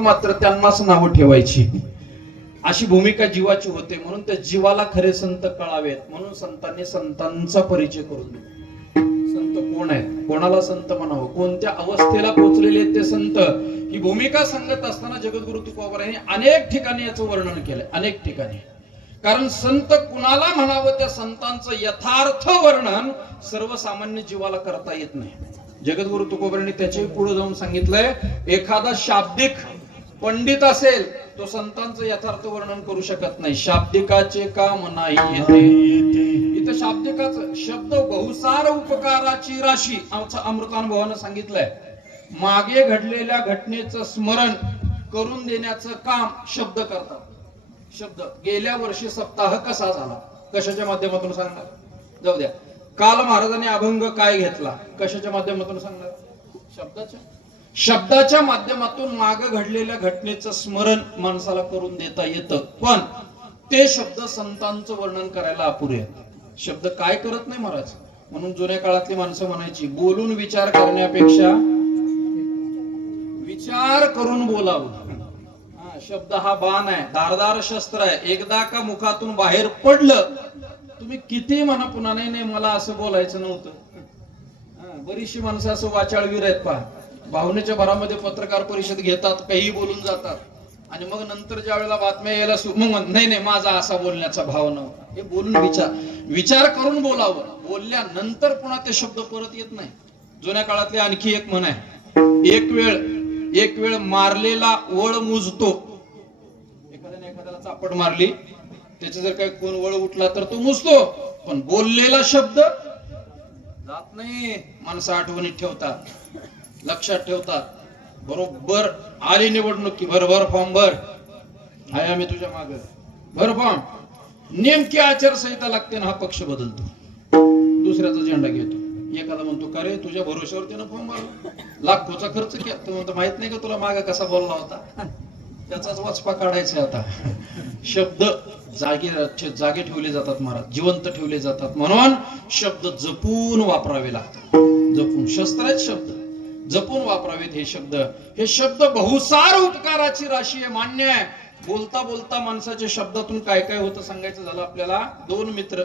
मात्र त्यांनाच नावं ठेवायची, अशी भूमिका जीवाची होते. म्हणून त्या जीवाला खरे संत कळावेत, म्हणून संतांनी संतांचा परिचय करून दिला. संत कोण आहेत, कोणाला संत म्हणावं, कोणत्या अवस्थेला पोहोचलेले आहेत ते संत, ही भूमिका सांगत असताना जगद्गुरु तुकोबा यांनी अनेक ठिकाणी याचं वर्णन केलंय, अनेक ठिकाणी. कारण संत कुणाला म्हणावं त्या संतांचं यथार्थ वर्णन सर्वसामान्य जीवाला करता येत नाही. जगद्गुरु तुकोबांनी त्याच्याही पुढे जाऊन सांगितलंय, एखादा शाब्दिक पंडित असेल तो संतांचं यथार्थ वर्णन करू शकत नाही, शाब्दिकाचे काम नाही येते. इथं शाब्दिकाचं शब्द बहुसार उपकाराची राशी अमृतानुभवानं सांगितलंय. मागे घडलेल्या घटनेचं स्मरण करून देण्याचं काम शब्द करतात. शब्द गेल्या वर्षी सप्ताह कसा झाला, कशाच्या माध्यमातून सांगणार, जाऊ द्या. काल महाराजांनी अभंग काय घेतला, कशाच्या माध्यमातून सांगणार, शब्दाच्या माध्यमातून मागे घडलेल्या घटनेचं स्मरण माणसाला करून देता येतं. पण ते शब्द संतांचं वर्णन करायला अपुरे आहेत. शब्द काय करत नाही महाराज. म्हणून जुन्या काळातली माणसं म्हणायची, बोलून विचार करण्यापेक्षा विचार करून बोलावं. शब्द हा बाण आहे, धारदार शस्त्र आहे. एकदा का मुखातून बाहेर पडलं, तुम्ही किती म्हणा पुन्हा नाही मला असं बोलायचं नव्हतं. बरीचशी माणसं असं वाचाळवीर आहेत पहा, भावनेच्या भरामध्ये पत्रकार परिषद घेतात, काही बोलून जातात, आणि मग नंतर ज्या वेळेला बातम्या यायला मग नाही माझा असा बोलण्याचा भाव नव्हता. हे बोलून विचार करून बोलावं. बोलल्यानंतर पुन्हा ते शब्द परत येत नाही. जुन्या काळातली आणखी एक म्हण आहे, एक वेळ मारलेला वळ मुजतो. एखाद्याला चापट मारली, त्याचे जर काही कोण वळ उठला तर तो मुजतो, पण बोललेला शब्द जात नाही. माणसं आठवणीत ठेवतात, लक्षात ठेवतात. बरोबर आली निवडणूक की भर फॉर्म भर, आहे आम्ही तुझ्या मागे, भर फॉर्म. नेमकी आचारसंहिता लागते ना, हा पक्ष बदलतो, दुसऱ्याचा झेंडा घेतो. एखादा म्हणतो का रे तुझ्या भरोश्यावर त्यानं फॉर्म भरला, लाखोचा खर्च केला. तो म्हणतो माहित नाही का तुला मागे कसा बोलला होता, त्याचाच वाचपा काढायचा आता. शब्द जागे ठेवले जातात महाराज, जिवंत ठेवले जातात. म्हणून शब्द जपून वापरावे लागतात, जपून. शस्त्र आहेत शब्द, जपून वापरावेत हे शब्द बहुसार उपकाराची राशी आहे, मान्य आहे. बोलता बोलता माणसाच्या शब्दातून काय काय होतं सांगायचं झालं आपल्याला. दोन मित्र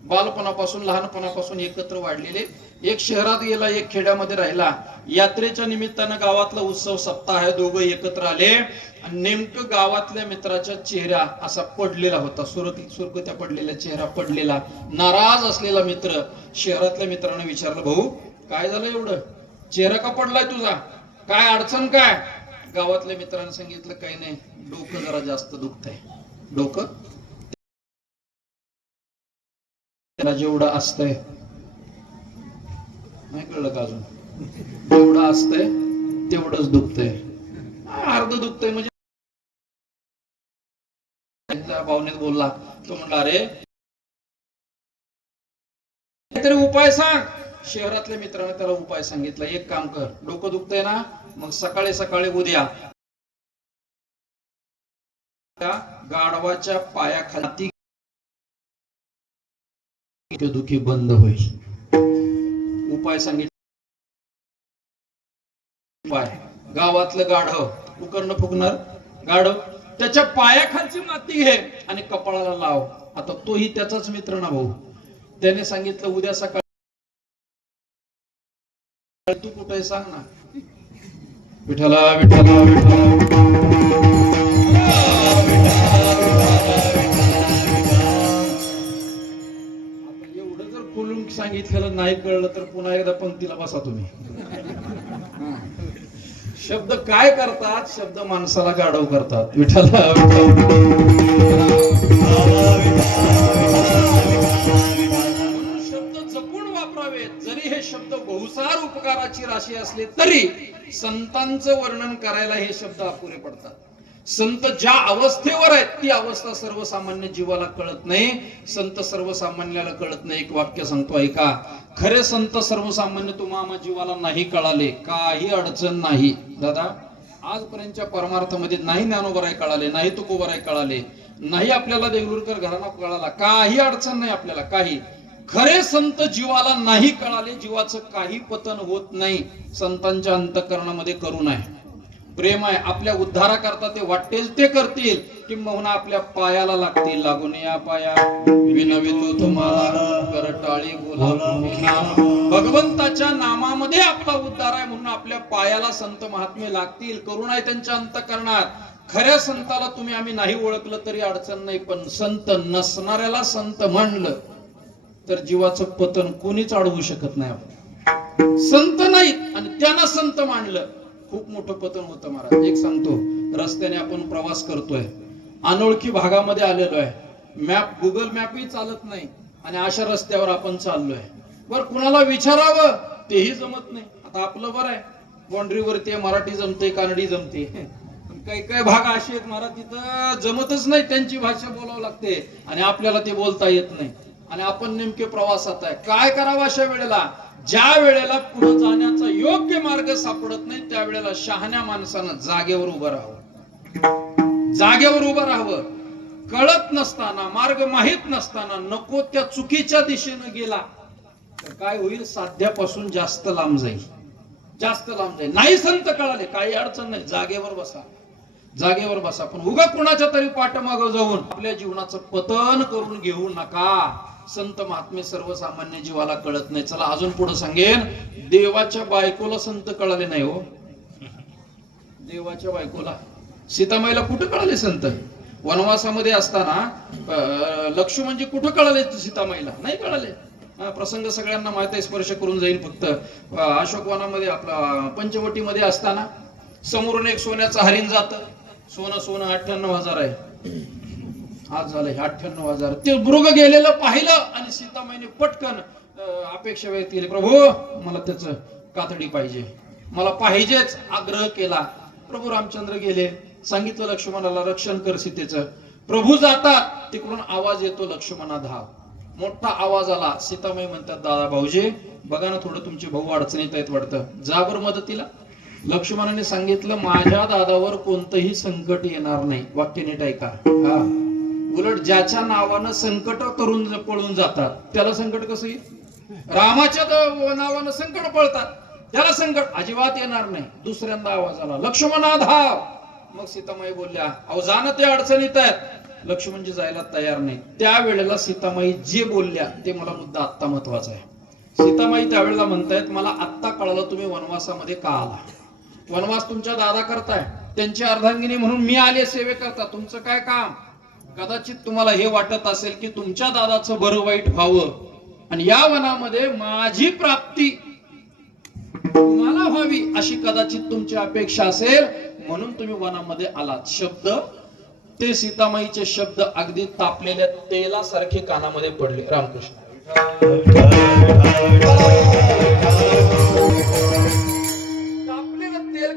बालपणापासून लहानपणापासून एकत्र वाढलेले, एक शहरात गेला, एक खेड्यामध्ये राहिला. यात्रेच्या निमित्तानं गावातला उत्सव सप्ताह आहे, दोघं एकत्र आले. आणि नेमकं गावातल्या मित्राच्या चेहरा असा पडलेला होता, सुरकुत्या पडलेला चेहरा पडलेला, नाराज असलेला मित्र. शहरातल्या मित्राने विचारलं, भाऊ काय झालं एवढं, चेहरा का पडलाय तुझा, काय अडचण काय. गावातल्या मित्रांनी सांगितलं, काही नाही, डोकं जरा जास्त दुखतंय. डोकं त्याला जेवढं असतंय, नाही कळलं का अजून, जेवढं असतंय तेवढंच दुखतंय. अर्ध दुखतंय म्हणजे भावनेत बोलला. तो म्हणला, अरे काहीतरी उपाय सांग. शहरातल्या मित्राने त्याला उपाय सांगितला, एक काम कर, डोकं दुखतंय ना, मग सकाळी सकाळी उद्या गाढवाच्या पायाखाली दुखी बंद होईल. उपाय सांगितला. उपाय, गावातलं गाढव उकरणं फुकणार गाढव, त्याच्या पायाखालची माती घे आणि कपाळाला लाव. आता तोही त्याचाच मित्र ना भाऊ. त्याने सांगितलं, उद्या सकाळी तू कुठे सांग ना. विठ्ठला विठ्ठला विठ्ठला सांगितलेलं नाही कळलं तर पुन्हा एकदा पंक्तीला बसा तुम्ही. शब्द काय करतात, शब्द माणसाला गाढव करतात. विठ्ठला शब्द जपून वापरावेत. जरी हे शब्द बहुसार उपकाराची राशी असले तरी संतांचं वर्णन करायला हे शब्द अपुरे पडतात. संत ज्या अवस्थेवर आहेत ती अवस्था सर्वसामान्य जीवाला कळत नाही, संत सर्वसामान्याला कळत नाही. एक वाक्य सांगतो ऐका, खरे संत सर्वसामान्य तुम्हा जीवाला नाही कळाले, काही अडचण नाही. दादा आजपर्यंतच्या परमार्थामध्ये नाही ज्ञानोबराय कळाले, नाही तुकोबराय कळाले, नाही आपल्याला देगलूरकर घराणा कळाला, काही अडचण नाही आपल्याला. काही खरे संत जीवाला नाही कळाले, जीवाचं काही पतन होत नाही, संतांच्या अंतःकरणामध्ये करू नये. प्रेम आहे, आपल्या उद्धाराकरता ते वाटेल ते करतील, किंबहुना आपल्या पायाला लागतील. लागून या पाया विनवितो तुम्हाला करटाळी बोला. भगवंताच्या नामामध्ये आपला उद्धार आहे म्हणून आपल्या पायाला संत महात्मे लागतील. करुणा आहे त्यांच्या अंतःकरणात. खऱ्या संताला तुम्ही आम्ही नाही ओळखलं तरी अडचण नाही, पण संत नसणाऱ्याला संत म्हणलं तर जीवाचं पतन कोणीच अडवू शकत नाही. आपण संत नाहीत आणि त्यांना संत मानलं, खूप मोठं पतन होतं महाराज. एक सांगतो, रस्त्याने आपण प्रवास करतोय, अनोळखी भागामध्ये आलेलो आहे, मॅप गुगल मॅपही चालत नाही आणि अशा रस्त्यावर आपण चाललोय. बर कुणाला विचारावं तेही जमत नाही. आता आपलं बरं आहे, बाउंड्रीवरती मराठी जमते, कानडी जमते, काही काही भाग असे आहेत महाराज तिथं जमतच नाही, त्यांची भाषा बोलावं लागते आणि आपल्याला ते बोलता येत नाही. आणि आपण नेमके प्रवासात आहे, काय करावं अशा वेळेला? ज्या वेळेला पुढे जाण्याचा योग्य मार्ग सापडत नाही त्यावेळेला शहाण्या माणसानं जागेवर उभं राहावं. जागेवर उभं राहावं. कळत नसताना, मार्ग माहित नसताना नको त्या चुकीच्या दिशेनं गेला तर काय होईल? साध्यापासून जास्त लांब जाईल, जास्त लांब जाईल. नाही संत कळाले काही अडचण नाही, जागेवर बसा, जागेवर बसा. पण उगा कुणाच्या तरी पाठमागं जाऊन आपल्या जीवनाचं पतन करून घेऊ नका. संत महात्मे सर्वसामान्य जीवाला कळत नाही. चला अजून पुढे सांगेन, देवाच्या बायकोला संत कळाले नाही हो. देवाच्या बायकोला, सीतामाईला कुठं कळाले संत? वनवासामध्ये असताना लक्ष्मणजी कुठं कळाले सीतामाईला? नाही कळाले. प्रसंग सगळ्यांना माहित आहे, स्पर्श करून जाईल फक्त. अशोकवनामध्ये आपला पंचवटीमध्ये असताना समोरून एक सोन्याचं हरिण जात. सोनं 98,000 आहे. आज झालं 98,000. ते मृग गेलेलं पाहिलं आणि सीतामाईने पटकन अपेक्षा व्यक्त केली, प्रभू मला त्याचं कातडी पाहिजे, मला पाहिजेच, आग्रह केला. प्रभू रामचंद्र गेले, सांगितलं लक्ष्मणाला रक्षण कर सीतेचं. प्रभू जातात, तिकडून आवाज येतो, लक्ष्मणा धाव. मोठा आवाज आला. सीतामाई म्हणतात, दादा भाऊजी बघा ना, थोडं तुमचे भाऊ अडचणीत आहेत वाटतं, जा बरं मदतीला. लक्ष्मणाने सांगितलं, माझ्या दादावर कोणतंही संकट येणार नाही. वाक्य नीट ऐका. उलट ज्याच्या नावानं संकट करून पळून जातात त्याला संकट कसं येईल? रामाच्या नावानं संकट पळतात त्याला संकट अजिबात येणार नाही. दुसऱ्यांदा आवाज आला, लक्ष्मणा धाव. मग सीतामाई बोलल्या, अहो जाणं ते अडचणीत आहेत. लक्ष्मणजी जायला तयार नाही. त्यावेळेला सीतामाई जे बोलल्या ते मला मुद्दा आत्ता महत्वाचा आहे. सीतामाई त्यावेळेला म्हणतायत, मला आत्ता कळालं तुम्ही वनवासामध्ये का आला. वनवास तुमच्या दादा करताय, त्यांची अर्धांगिनी म्हणून मी आले सेवेकरता. तुमचं काय काम? कदाचित तुम्हाला हे वाटत असेल की तुमच्या दादाचं बरं वाईट व्हावं आणि या वनामध्ये माझी प्राप्ती तुम्हाला व्हावी अशी कदाचित तुमची अपेक्षा असेल, म्हणून तुम्ही वनामध्ये आलात. शब्द ते सीतामाईचे शब्द अगदी तापलेल्या तेलासारखे कानामध्ये पडले. रामकृष्ण.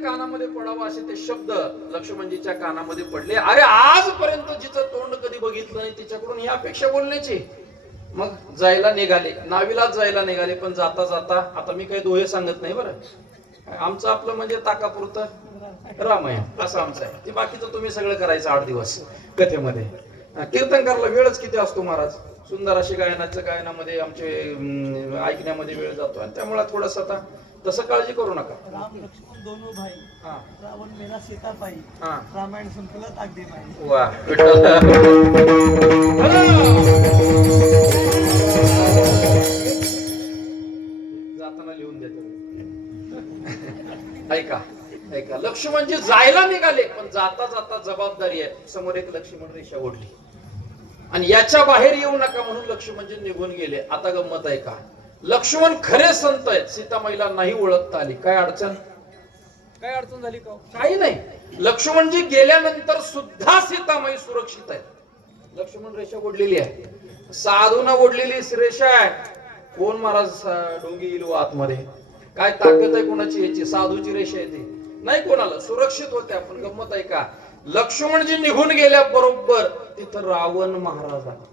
कानामध्ये पडावं असे ते शब्द लक्ष्मणजीच्या कानामध्ये पडले. अरे आजपर्यंत जिचं तोंड कधी बघितलं नाही तिच्याकडून ही अपेक्षा बोलण्याची. मग जायला निघाले, नावीलाच जायला निघाले. पण जाता जाता, आता मी काही दोहे सांगत नाही बरं, आमचं आपलं म्हणजे ताकापुरतं रामायण असं आमचं आहे. ते बाकीचं तुम्ही सगळं करायचं 8 दिवस कथेमध्ये. कीर्तन करायला वेळच किती असतो महाराज. सुंदर अशी गायनामध्ये आमचे ऐकण्यामध्ये वेळ जातो आणि त्यामुळे थोडस आता तसं काळजी करू नका. राम लक्ष्मण दोनों भाई, रावण मेला सीता पाई, रामायण संपलं अगदी माई. वा जाताना लिहून देतो. ऐका ऐका, लक्ष्मणजी जायला निघाले पण जाता जाता जबाबदारी आहे. समोर एक लक्ष्मण रेषा ओढली आणि याच्या बाहेर येऊ नका म्हणून लक्ष्मणजी निघून गेले. आता गंमत आहे का, लक्ष्मण खरे संत आहेत, सीतामाईला नाही ओळखता आली. काय अडचण? काय अडचण झाली का? काही नाही. लक्ष्मणजी गेल्यानंतर सुद्धा सीतामाई सुरक्षित आहेत. लक्ष्मण रेषा ओढलेली आहे, साधूना ओढलेली रेषा आहे. कोण महाराज डोंगी येईल आतमध्ये? काय ताकद आहे कोणाची याची? साधूची रेषा आहे ती. नाही कोणाला, सुरक्षित होते आपण. गंमत आहे का, लक्ष्मणजी निघून गेल्या बरोबर तिथं रावण महाराज आला.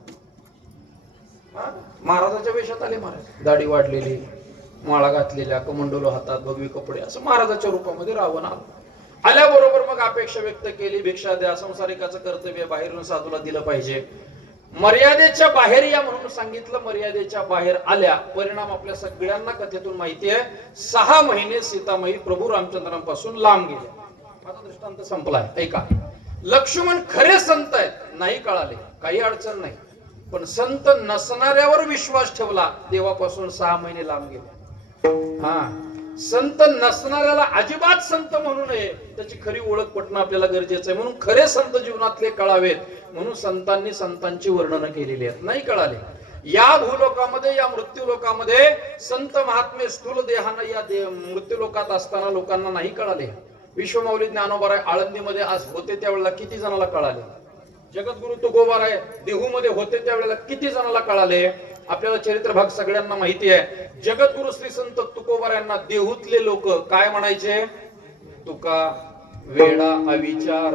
महाराजाच्या वेशात आले महाराज, दाढी वाढलेली, माळा घातलेल्या, कमंडलो हातात, भगवी कपडे, असं महाराजाच्या रूपामध्ये रावण आला. आल्याबरोबर मग अपेक्षा व्यक्त केली, भिक्षा द्या, संसारिकाचं कर्तव्य बाहेरून साधूला दिलं पाहिजे, मर्यादेच्या बाहेर या म्हणून सांगितलं. मर्यादेच्या बाहेर आल्या. परिणाम आपल्या सगळ्यांना कथेतून माहिती आहे. 6 महिने सीतामाई प्रभू रामचंद्रांपासून लांब गेल्या. माझा दृष्टांत संपलाय. ऐका, लक्ष्मण खरे संत आहेत नाही कळाले, काही अडचण नाही, पण संत नसणाऱ्यावर विश्वास ठेवला, देवापासून 6 महिने लांब गेले. हा, संत नसणाऱ्याला अजिबात संत म्हणू नये, त्याची खरी ओळख पटणं आपल्याला गरजेचं आहे. म्हणून खरे संत जीवनातले कळावेत, म्हणून संतांनी संतांची वर्णनं केलेली आहेत. नाही कळाले, या भूलोकामध्ये, या मृत्यू लोकामध्ये संत महात्मे स्थूल देहानं या मृत्यू लोकात असताना लोकांना नाही कळाले. विश्वमाऊली ज्ञानोबाराय आळंदीमध्ये आज होते त्यावेळेला किती जणाला कळाले? जगद्गुरु तुकोबाराय देहूमध्ये होते त्यावेळेला किती जणाला कळाले? आपल्याला चरित्र भाग सगळ्यांना माहिती आहे. जगद्गुरु श्री संत तुकोबारायांना देहूतले लोक काय म्हणायचे? तुका वेडा अविचार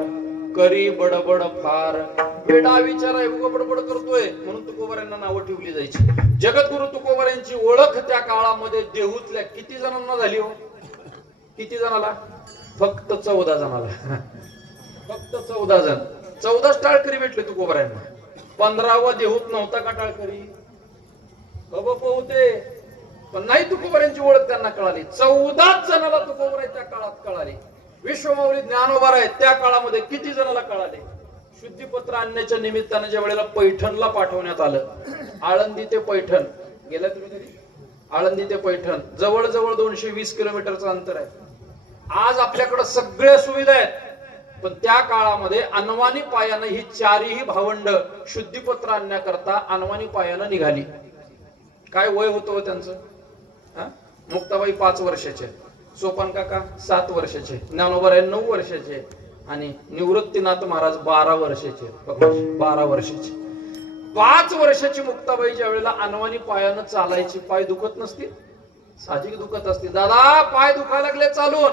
करी बडबड फार. वेडा अविचार आहे, उगा बडबड करतोय म्हणून तुकोबारायांना नावं ठेवली जायची. जगद्गुरु तुकोबारायांची ओळख त्या काळामध्ये देहूतल्या किती जणांना झाली हो? किती जणाला? फक्त 14 जणाला. फक्त 14 जण. 14 टाळकरी भेटले तुकोबारायांना. 15वा देहूत नव्हता का टाळकरी? होते, पण नाही तुकोबारायांची ओळख त्यांना कळाली. 14 जणाला तुकोबाराय त्या काळात कळाली. विश्वमाऊली ज्ञानोबाराय त्या काळामध्ये किती जणाला कळाले? शुद्धीपत्र आणण्याच्या निमित्तानं ज्या वेळेला पैठणला पाठवण्यात आलं, आळंदी ते पैठण गेला तुम्ही कधी? आळंदी ते पैठण जवळजवळ 220 किलोमीटरचं अंतर आहे. आज आपल्याकडे सगळ्या सुविधा आहेत, पण त्या काळामध्ये अनवाणी पायानं ही 4ही भावंड शुद्धीपत्र आणण्याकरता अनवाणी पायानं निघाली. काय वय होतं त्यांचं? मुक्ताबाई 5 वर्षाचे, सोपान काका 7 वर्षाचे, ज्ञानोबाराय 9 वर्षाचे आणि निवृत्तीनाथ महाराज 12 वर्षाचे. 12 वर्षाचे. 5 वर्षाची मुक्ताबाई ज्या वेळेला अनवाणी पायानं चालायची, पाय दुखत नसतील? साहजिक दुखत असतील. दादा पाय दुखायला लागले चालून.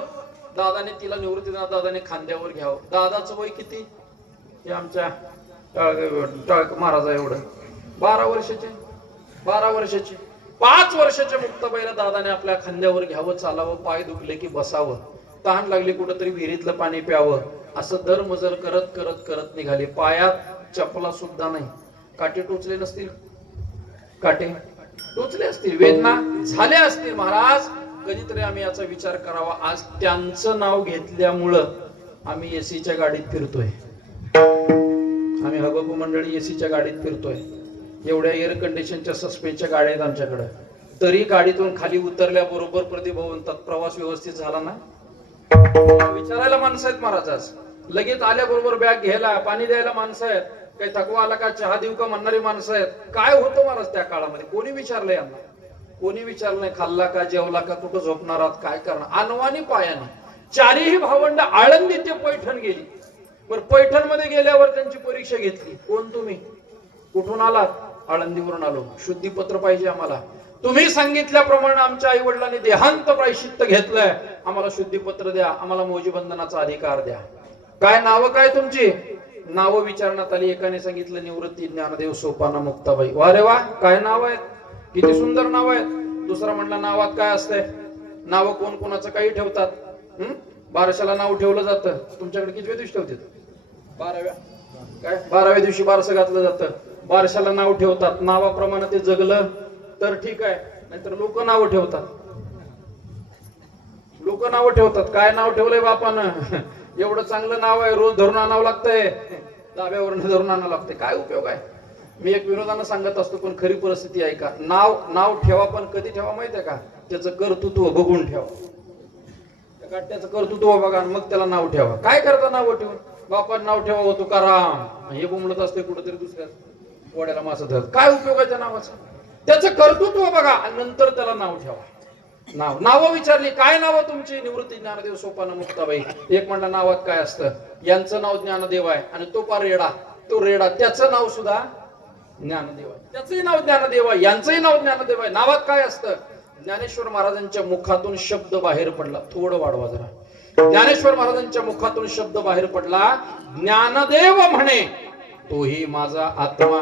दादाने तिला निवृत्तीनाथ दादाने खांद्यावर घ्यावं. दादाचं वय किती? हे आमच्या महाराज एवढं. 12 वर्षाचे. 12 वर्षाचे. 5 वर्षाच्या मुक्ताबाईला दादाने आपल्या खांद्यावर घ्यावं, चालावं, पाय दुखले की बसावं, तहान लागली कुठंतरी विहिरीतलं पाणी प्यावं, असं दर मजल करत करत करत निघाले. पायात चपला सुद्धा नाही. काटे टोचले नसतील? काटे टोचले असतील, वेदना झाल्या असतील. महाराज कधीतरी आम्ही याचा विचार करावा. आज त्यांचं नाव घेतल्यामुळं आम्ही एसीच्या गाडीत फिरतोय. आम्ही हबकू मंडळी एसीच्या गाडीत फिरतोय. एवढ्या एअर कंडिशनच्या सस्पेन्सच्या गाड्या आहेत आमच्याकडे. तरी गाडीतून खाली उतरल्याबरोबर प्रतिभाव म्हणतात प्रवास व्यवस्थित झाला ना? विचारायला माणसं आहेत महाराज. आज लगेच आल्याबरोबर बॅग घ्यायला, पाणी द्यायला माणसं आहेत. काही थकवा आला का चहा देऊ का म्हणणारी माणसं आहेत. काय होतं महाराज त्या काळामध्ये? कोणी विचारलंय यांना? कोणी विचारलं नाही. खाल्ला का, जेवला का, कुठं झोपणार आहात, काय करणार? अनवाणी पायाने 4ही भावंड आळंदी ते पैठण गेली. बरं, पैठण मध्ये गेल्यावर त्यांची परीक्षा घेतली. कोण तुम्ही? कुठून आलात? आळंदीवरून आलो. शुद्धीपत्र पाहिजे आम्हाला. तुम्ही सांगितल्याप्रमाणे आमच्या आई वडिलांनी देहांत प्रायश्चित्त घेतलंय, आम्हाला शुद्धीपत्र द्या, आम्हाला मौजीबंधनाचा अधिकार द्या. काय नाव काय तुमची? नावं विचारण्यात आली. एकाने सांगितलं निवृत्ती ज्ञानदेव सोपाना मुक्ताबाई. वा रे वा, काय नाव आहेत, किती सुंदर नाव आहेत. दुसरा म्हणला नावात काय असतंय? नाव कोण कोणाचं काही ठेवतात. बारशाला नाव ठेवलं जातं. तुमच्याकडे किती दिवशी ठेवतात? 12व्या. काय 12व्या दिवशी बारसं घातलं जातं. बारशाला नाव ठेवतात. नावाप्रमाणे ते जगलं तर ठीक आहे, नाहीतर लोक नाव ठेवतात. लोक नाव ठेवतात. काय नाव ठेवलंय बापानं? एवढं चांगलं नाव आहे, रोज धरून आणावं लागतंय, डाब्यावरून धरून आणावं लागतंय. काय उपयोग आहे? मी एक विनोदानं सांगत असतो, पण खरी परिस्थिती आहे का? नाव ठेवा, पण कधी ठेवा माहितीये का? त्याचं कर्तृत्व बघून ठेवा. त्याचं कर्तृत्व बघा, मग त्याला नाव ठेवा. काय करता नाव ठेवून? बापान नाव ठेवा हो तुकाराम, हे बोंबलत असते कुठेतरी दुसऱ्या वड्याला मासं धरत. काय उपयोग आहे त्या नावाचा? त्याचं कर्तृत्व बघा आणि नंतर त्याला नाव ठेवा. नावं विचारली, काय नाव तुमची? निवृत्ती ज्ञानदेव सोपाना मुक्ताबाई. एक म्हणला नावात काय असतं? यांचं नाव ज्ञानदेव आहे आणि तो पार रेडा, तो रेडा, त्याचं नाव सुद्धा ज्ञानदेव आहे. त्याचंही नाव ज्ञानदेव आहे, यांचंही नाव ज्ञानदेव आहे. नावात काय असतं? ज्ञानेश्वर महाराजांच्या मुखातून शब्द बाहेर पडला. थोडं वाढवा जरा. ज्ञानेश्वर महाराजांच्या मुखातून शब्द बाहेर पडला, ज्ञानदेव म्हणे तोही माझा आत्मा,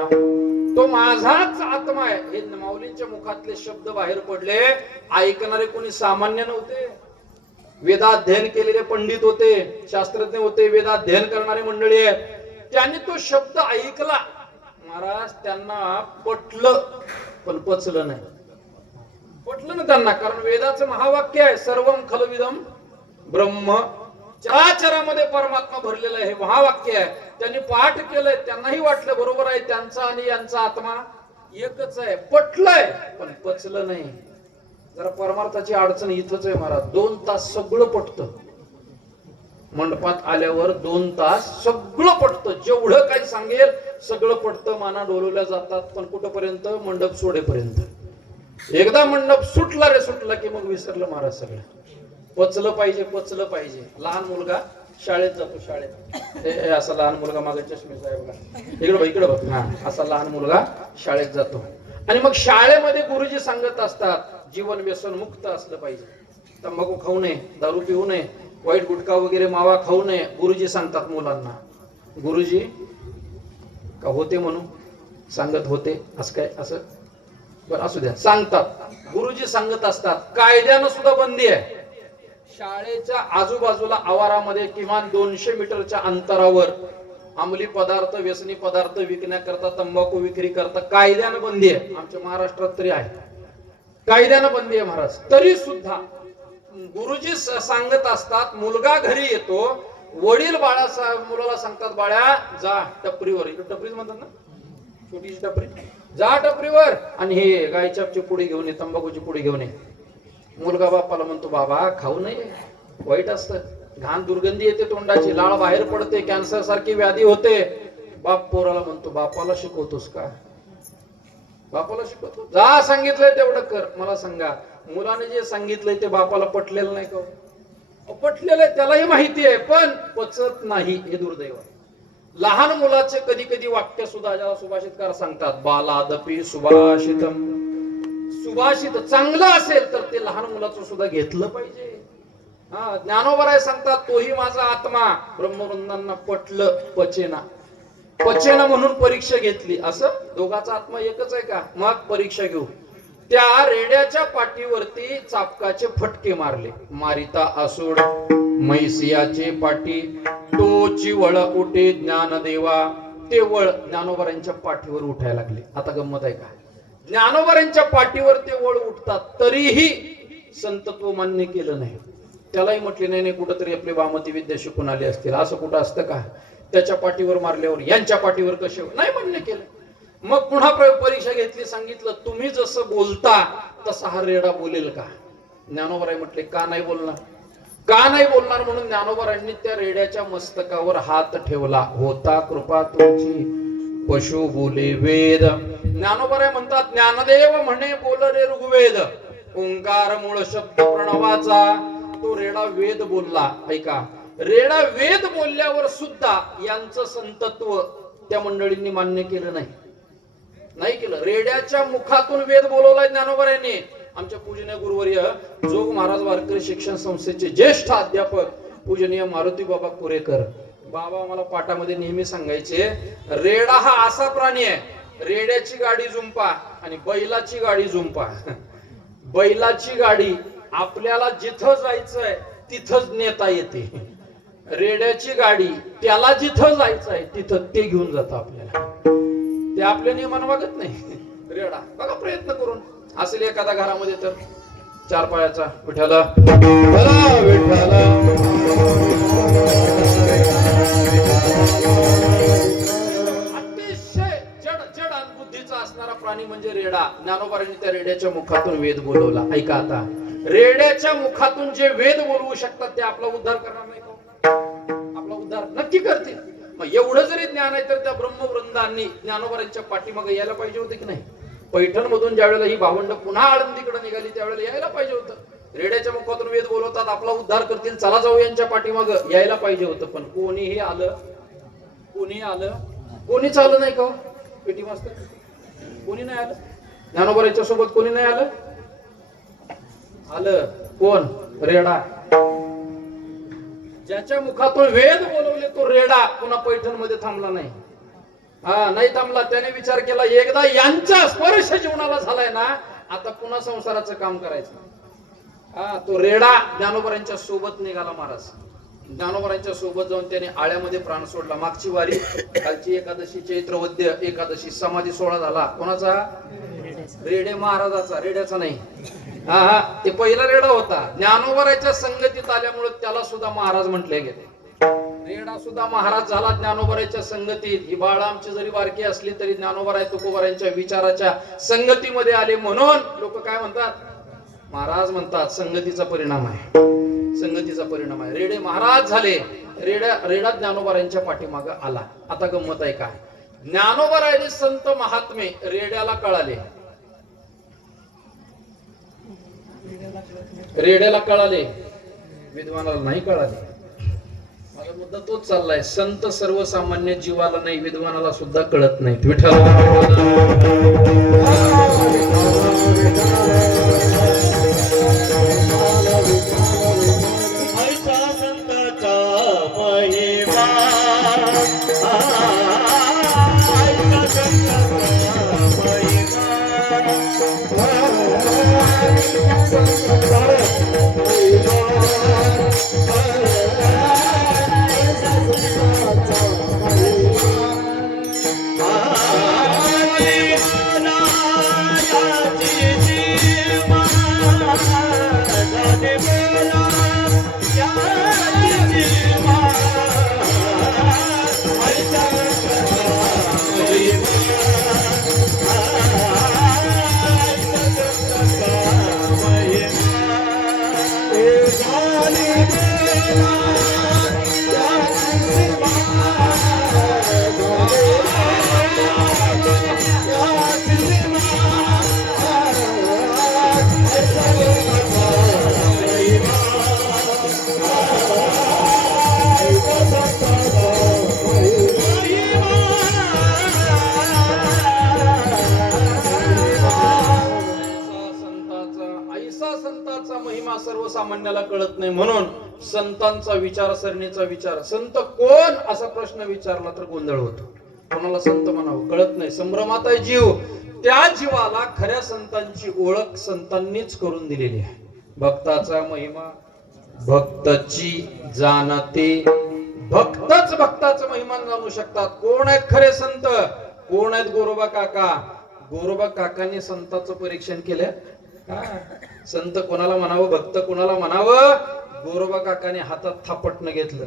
तो माझाच आत्मा आहे. हे माऊलींच्या मुखातले शब्द बाहेर पडले. ऐकणारे कोणी सामान्य नव्हते. वेदाध्ययन केलेले पंडित होते, शास्त्रज्ञ होते, वेदाध्ययन करणारी मंडळी आहेत. त्यांनी तो शब्द ऐकला. महाराज त्यांना पटलं, पण पचलं नाही. पटलं ना त्यांना, कारण वेदाचं महावाक्य आहे सर्वम खलविदम ब्रह्म. चराचरामध्ये परमात्मा भरलेला आहे, हे महावाक्य आहे. त्यांनी पाठ केलंय, त्यांनाही वाटलं बरोबर आहे, त्यांचा आणि यांचा आत्मा एकच आहे. पटलंय पण पचलं नाही. जरा परमार्थाची अडचण इथंच आहे महाराज. 2 तास सगळं पटतं. मंडपात आल्यावर 2 तास सगळं पटतं. जेवढं काही सांगेल सगळं पटतं. माना डोलवल्या जातात, पण कुठपर्यंत? मंडप सोडेपर्यंत. एकदा मंडप सुटला रे सुटला की मग विसरलं महाराज सगळं. पचलं पाहिजे, पचलं पाहिजे. लहान मुलगा शाळेत जातो, शाळेत असा लहान मुलगा, माझा चष्मेचा आहे बघा, इकडे बघ, हा असा लहान मुलगा शाळेत जातो. आणि मग शाळेमध्ये गुरुजी सांगत असतात जीवन व्यसन मुक्त असलं पाहिजे. तंबाखू खाऊ नये, दारू पिऊ नये, वाईट गुटखा वगैरे मावा खाऊ नये. गुरुजी सांगतात मुलांना. गुरुजी का होते म्हणून सांगत होते असं काय? असं बरं असू द्या, सांगतात. गुरुजी सांगत असतात कायद्यानं सुद्धा बंदी आहे. शाळेच्या आजूबाजूला आवारामध्ये किमान 200 मीटरच्या अंतरावर अंमली पदार्थ, व्यसनी पदार्थ विकण्याकरता, तंबाखू विक्री करता कायद्यानं बंदी आहे. आमच्या महाराष्ट्रात तरी आहे, कायद्यानं बंदी आहे महाराज. तरी सुद्धा गुरुजी सांगत असतात, मुलगा घरी येतो, वडील मुलाला सांगतात बाळा जा टपरीवर, टपरीच म्हणतात ना, छोटीशी टपरी, जा टपरीवर आणि हे गायछापची पुडी घेऊन ये, तंबाखूची पुडी घेऊन ये. मुलगा बापाला म्हणतो बाबा खाऊ नये, वाईट असतं, घाण दुर्गंधी येते तोंडाची, लाळ बाहेर पडते, कॅन्सर सारखी व्याधी होते. बाप पोराला म्हणतो बापाला शिकवतोस का? बापाला शिकवतो, जा सांगितलंय तेवढं कर. मला सांगा, मुलाने जे सांगितलंय ते बापाला पटलेलं नाही का? पटलेलं आहे, त्यालाही माहिती आहे, पण पचत नाही. हे दुर्दैव आहे. लहान मुलाचे कधी कधी वाक्य सुद्धा ज्याला सुभाषितकार सांगतात, बालादपी सुभाषितम. सुभाषित चांगलं असेल तर ते लहान मुलाचं सुद्धा घेतलं पाहिजे. हा, ज्ञानोबराय सांगतात, तोही माझा आत्मा ब्रह्मवृंदांना पटलं, पचेना. पचेना म्हणून परीक्षा घेतली. असं दोघाचा आत्मा एकच आहे का? मग परीक्षा घेऊ. त्या रेड्याच्या पाठीवरती चापकाचे फटके मारले. मारिता असोड मैसियाचे पाठी, तोची वळ उठे ज्ञानदेवा. ते वळ ज्ञानोबरांच्या पाठीवर उठायला लागले. आता गंमत आहे का? ज्ञानोबरांच्या पाठीवर ते वळ उठतात, तरीही संतत्व मान्य केलं नाही. त्यालाही म्हटले नाही, कुठंतरी आपले वामती विद्या शिकून आले असतील. असं कुठं असतं का? त्याच्या पाठीवर मारल्यावर यांच्या पाठीवर कसे? नाही मान्य केलं. मग पुन्हा परीक्षा घेतली. सांगितलं तुम्ही जसं बोलता तसा हा रेडा बोलेल का? ज्ञानोबराय म्हटले का नाही बोलणार? का नाही बोलणार? म्हणून ज्ञानोबरांनी त्या रेड्याच्या मस्तकावर हात ठेवला. होता कृपा तुमची पशु बोले वेद. ज्ञानोबराय म्हणतात, ज्ञानदेव म्हणे बोल रे ऋग्वेद. ओंकार मूळ शब्द प्रणवाचा. तो रेडा वेद बोलला. ऐका, रेडा वेद बोलल्यावर सुद्धा यांचं संतत्व त्या मंडळींनी मान्य केलं नाही केलं. रेड्याच्या मुखातून वेद बोलवलाय ज्ञानोबरांनी. आमच्या पूजनीय गुरुवर्य जोग महाराज वारकरी शिक्षण संस्थेचे ज्येष्ठ अध्यापक पूजनीय मारुती बाबा कुरेकर बाबा मला पाठामध्ये नेहमी सांगायचे, रेडा हा असा प्राणी आहे, रेड्याची गाडी जुंपा आणि बैलाची गाडी जुंपा. बैलाची गाडी आपल्याला जिथं जायचंय तिथंच नेता येते. रेड्याची गाडी त्याला जिथं जायचंय तिथं ते घेऊन जातं आपल्याला. ते आपल्या नियमानं वागत नाही. रेडा बघा प्रयत्न करून असेल एखादा घरामध्ये तर 4 पायाचा विठ्ठला विठ्ठला. अतिशय जड बुद्धीचा असणारा प्राणी म्हणजे रेडा. ज्ञानोबांनी त्या रेड्याच्या मुखातून वेद बोलवला. ऐका आता, रेड्याच्या मुखातून जे वेद बोलवू शकतात ते आपला उद्धार करणार नाही का? आपला उद्धार नक्की करतील. मग एवढं जरी ज्ञान आहे तर त्या ब्रह्मवृंदांनी ज्ञानोबांच्या पाठीमागे यायला पाहिजे होते की नाही? पैठण मधून ज्यावेळेला ही भावंड पुन्हा आळंदीकडे निघाली त्यावेळेला यायला पाहिजे होतं. रेड्याच्या मुखातून वेद बोलवतात, आपला उद्धार करतील, चला जाऊ यांच्या पाठीमाग, यायला पाहिजे होतं. पण कोणीही आलं? कोणीच आलं नाही का? पेटी मास्तर कोणी नाही आलं. ज्ञानोबाच्या सोबत कोणी नाही आलं. कोण? रेडा. ज्याच्या मुखातून वेद बोलवले तो रेडा पुन्हा पैठण मध्ये थांबला नाही. नाही थांबला. त्याने विचार केला, एकदा यांचा स्पर्श जीवनाला झालाय ना, आता पुन्हा संसाराचं काम करायचं. तो रेडा ज्ञानोबरांच्या सोबत निघाला महाराज. ज्ञानोबरांच्या सोबत जाऊन त्याने आळ्यामध्ये प्राण सोडला. मागची वारी, कालची एकादशी, चैत्रवद्य एकादशी, समाधी सोहळा झाला. कोणाचा? रेडे महाराजाचा, रेड्याचा नाही. हा हा, ते पहिला रेडा होता. ज्ञानोबराच्या संगतीत आल्यामुळे त्याला सुद्धा महाराज म्हटले गेले. रेडा सुद्धा महाराज झाला ज्ञानोबराच्या संगतीत. ही बाळ आमची जरी बारकी असली तरी ज्ञानोबराय तुकोबरायांच्या विचाराच्या संगतीमध्ये आले म्हणून लोक काय म्हणतात, महाराज म्हणतात. संगतीचा परिणाम आहे, संगतीचा परिणाम आहे. रेडे महाराज झाले, रेडा ज्ञानोबरायांच्या पाठीमागे आला. आता गंमत आहे काय, ज्ञानोबरायांनी संत महात्मे रेड्याला कळाले, रेड्याला कळाले, विद्वानाला नाही कळाले. माझा मुद्दा तोच चाललाय, संत सर्वसामान्य जीवाला नाही, विद्वानाला सुद्धा कळत नाहीत. विठ्ठल सर्वसामान्याला कळत नाही म्हणून संतांचा विचारसरणीचा विचार, संत कोण असा प्रश्न विचारला तर गोंधळ होतो. कोणाला संत म्हणावं कळत नाही. संभ्रमात आहे जीव. त्या जीवाला खऱ्या संतांची ओळख संतांनीच करून दिलेली आहे. भक्ताचा महिमा भक्ताची जाणते, भक्तच भक्ताचा महिमा जाणू शकतात. कोण आहेत खरे संत, कोण आहेत गोरोबा काका. गोरोबा काकांनी संतांचं परीक्षण केलं. संत कोणाला म्हणावं, भक्त कोणाला म्हणावं, गोरोबा काकाने हातात थापटणं घेतलं.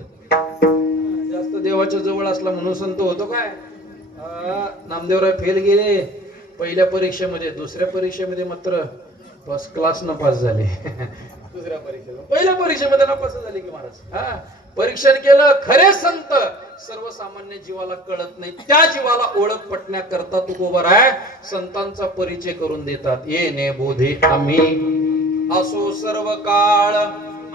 जास्त देवाच्या जवळ असला म्हणून संत होतो काय. नामदेवराव फेल गेले पहिल्या परीक्षेमध्ये, दुसऱ्या परीक्षेमध्ये मात्र फर्स्ट क्लास न पास झाले. दुसऱ्या परीक्षेत, पहिल्या परीक्षेमध्ये नापास झाले की महाराज. परीक्षण केलं. खरे संत सर्वसामान्य जीवाला कळत नाही, त्या जीवाला ओळख पटण्याकरता तुकोबराय संतांचा परिचय करून देतात. येणे बोधे आम्ही असो सर्व काळ,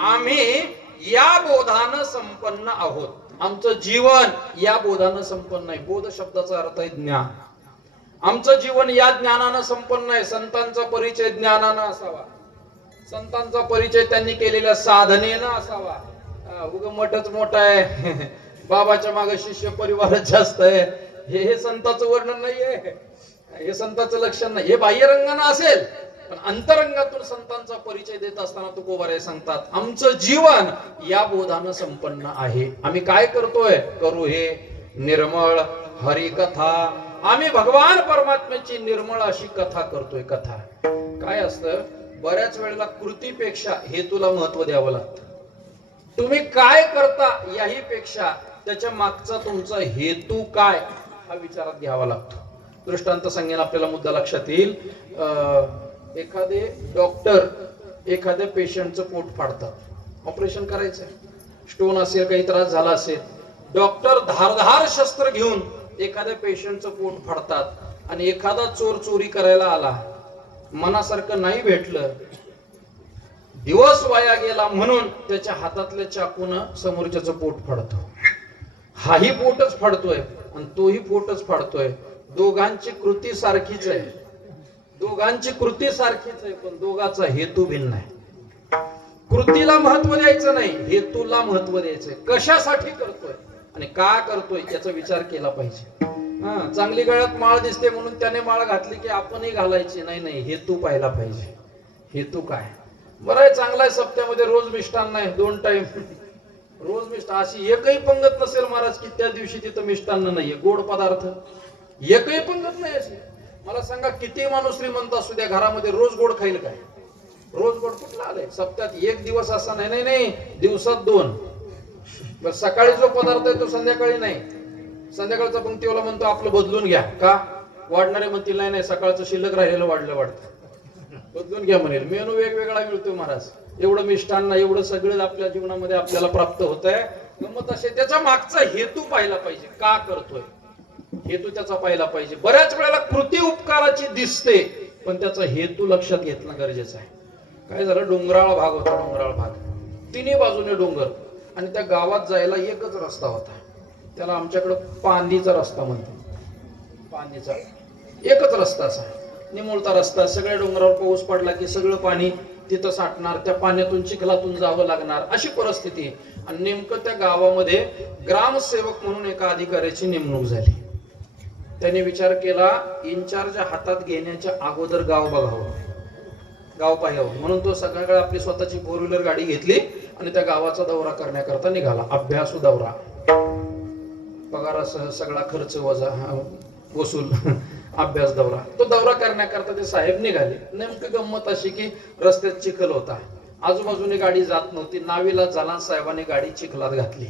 आम्ही या बोधानं संपन्न आहोत. आमचं जीवन या बोधानं संपन्न आहे. बोध शब्दाचा अर्थ आहे ज्ञान. आमचं जीवन या ज्ञानानं संपन्न आहे. संतांचा परिचय ज्ञानानं असावा, संतांचा परिचय त्यांनी केलेल्या साधनेनं असावा. उग मठच मोठा आहे, बाबाच्या मागे शिष्य परिवारच जास्त आहे, हे संतांचं वर्णन नाहीये, हे संतांचं लक्षण नाही. हे बाह्यरंगानं असेल, पण अंतरंगातून संतांचा परिचय देत असताना तुकोबाराय सांगतात, आमचं जीवन या बोधानं संपन्न आहे. आम्ही काय करतोय, करू हे निर्मळ हरिकथा. आम्ही भगवान परमात्म्याची निर्मळ अशी कथा करतोय. कथा काय असतं, बऱ्याच वेळेला कृतीपेक्षा हेतूला महत्व द्यावं लागतं. तुम्ही काय करता याही पेक्षा त्याच्या मागचा तुमचा हेतू काय हा विचारात घ्यावा लागतो. दृष्टांत सांगेन आपल्याला मुद्दा लक्षात येईल. एखादे डॉक्टर एखाद्या पेशंटचं पोट फाडतात, ऑपरेशन करायचंय, स्टोन असेल, काही त्रास झाला असेल, डॉक्टर धारधार शस्त्र घेऊन एखाद्या पेशंटचं पोट फाडतात आणि एखादा चोर चोरी करायला आला, मनासारखं नाही भेटलं, दिवस वाया गेला म्हणून त्याच्या हातातल्या चाकून समोरच्याचं पोट फाडतो. हाही पोटच फाडतोय आणि तोही पोटच फाडतोय. दोघांची कृती सारखीच आहे, दोघांची कृती सारखीच आहे, पण दोघांचा हेतू भिन्न आहे. कृतीला महत्व द्यायचं नाही, हेतूला महत्व द्यायचंय. कशासाठी करतोय आणि का करतोय याचा विचार केला पाहिजे. चांगली गळ्यात माळ दिसते म्हणून त्याने माळ घातली की आपणही घालायची नाही. नाही, हेतू पाहिला पाहिजे. हेतू काय, बरं आहे, चांगला आहे, सप्त्यामध्ये रोज मिष्टान नाही, 2 टाइम रोज मिष्टान. अशी एकही पंगत नसेल महाराज की त्या दिवशी तिथं मिष्टान्न नाहीये, गोड पदार्थ एकही पंगत नाही अशी. मला सांगा, किती माणूस श्रीमंत असू द्या, घरामध्ये रोज गोड खाईल काय? रोज गोड कुठला आलंय? सप्त्यात एक दिवस असा नाही, नाही नाही, दिवसात 2. बरं, सकाळी जो पदार्थ आहे तो संध्याकाळी नाही. संध्याकाळचा पंक्तीवाला म्हणतो आपलं बदलून घ्या. का? वाढणारे म्हणतील नाही नाही, सकाळचं शिल्लक राहिलेलं वाढलं वाटतं, बदलून घ्या म्हणेल. मेनू वेगवेगळा मिळतोय महाराज. एवढं मिष्टान्न, एवढं सगळं आपल्या जीवनामध्ये आपल्याला प्राप्त होत आहे. गंमत असे, त्याचा मागचा हेतू पाहिला पाहिजे. का करतोय हेतू त्याचा पाहिला पाहिजे. बऱ्याच वेळेला कृती उपकाराची दिसते, पण त्याचा हेतू लक्षात घेतलं गरजेचं आहे. काय झालं, डोंगराळ भाग होता, डोंगराळ भाग, तिन्ही बाजूने डोंगर, आणि त्या गावात जायला एकच रस्ता होता. त्याला आमच्याकडे पांदीचा रस्ता म्हणतात. पांदीचा एकच रस्ता असा, निमुळता रस्ता. सगळ्या डोंगरावर पाऊस पडला की सगळं पाणी तिथं साठणार, त्या पाण्यातून चिखलातून जावं लागणार, अशी परिस्थिती. आणि नेमकं त्या गावामध्ये ग्रामसेवक म्हणून एका अधिकाऱ्याची नेमणूक झाली. त्याने विचार केला, इन्चार्ज हातात घेण्याच्या अगोदर गाव बघावं, गाव पाहावं. म्हणून तो सगळ्याकडे आपली स्वतःची 4 व्हीलर गाडी घेतली आणि त्या गावाचा दौरा करण्याकरता निघाला. अभ्यासू दौरा, पगारासह सगळा खर्च वसूल अभ्यास दौरा. तो दौरा करण्याकरता ते साहेब निघाले. नेमकं गंमत अशी की रस्त्यात चिखल होता, आजूबाजूने गाडी जात नव्हती. नावीला झाला, साहेबांनी गाडी चिखलात घातली.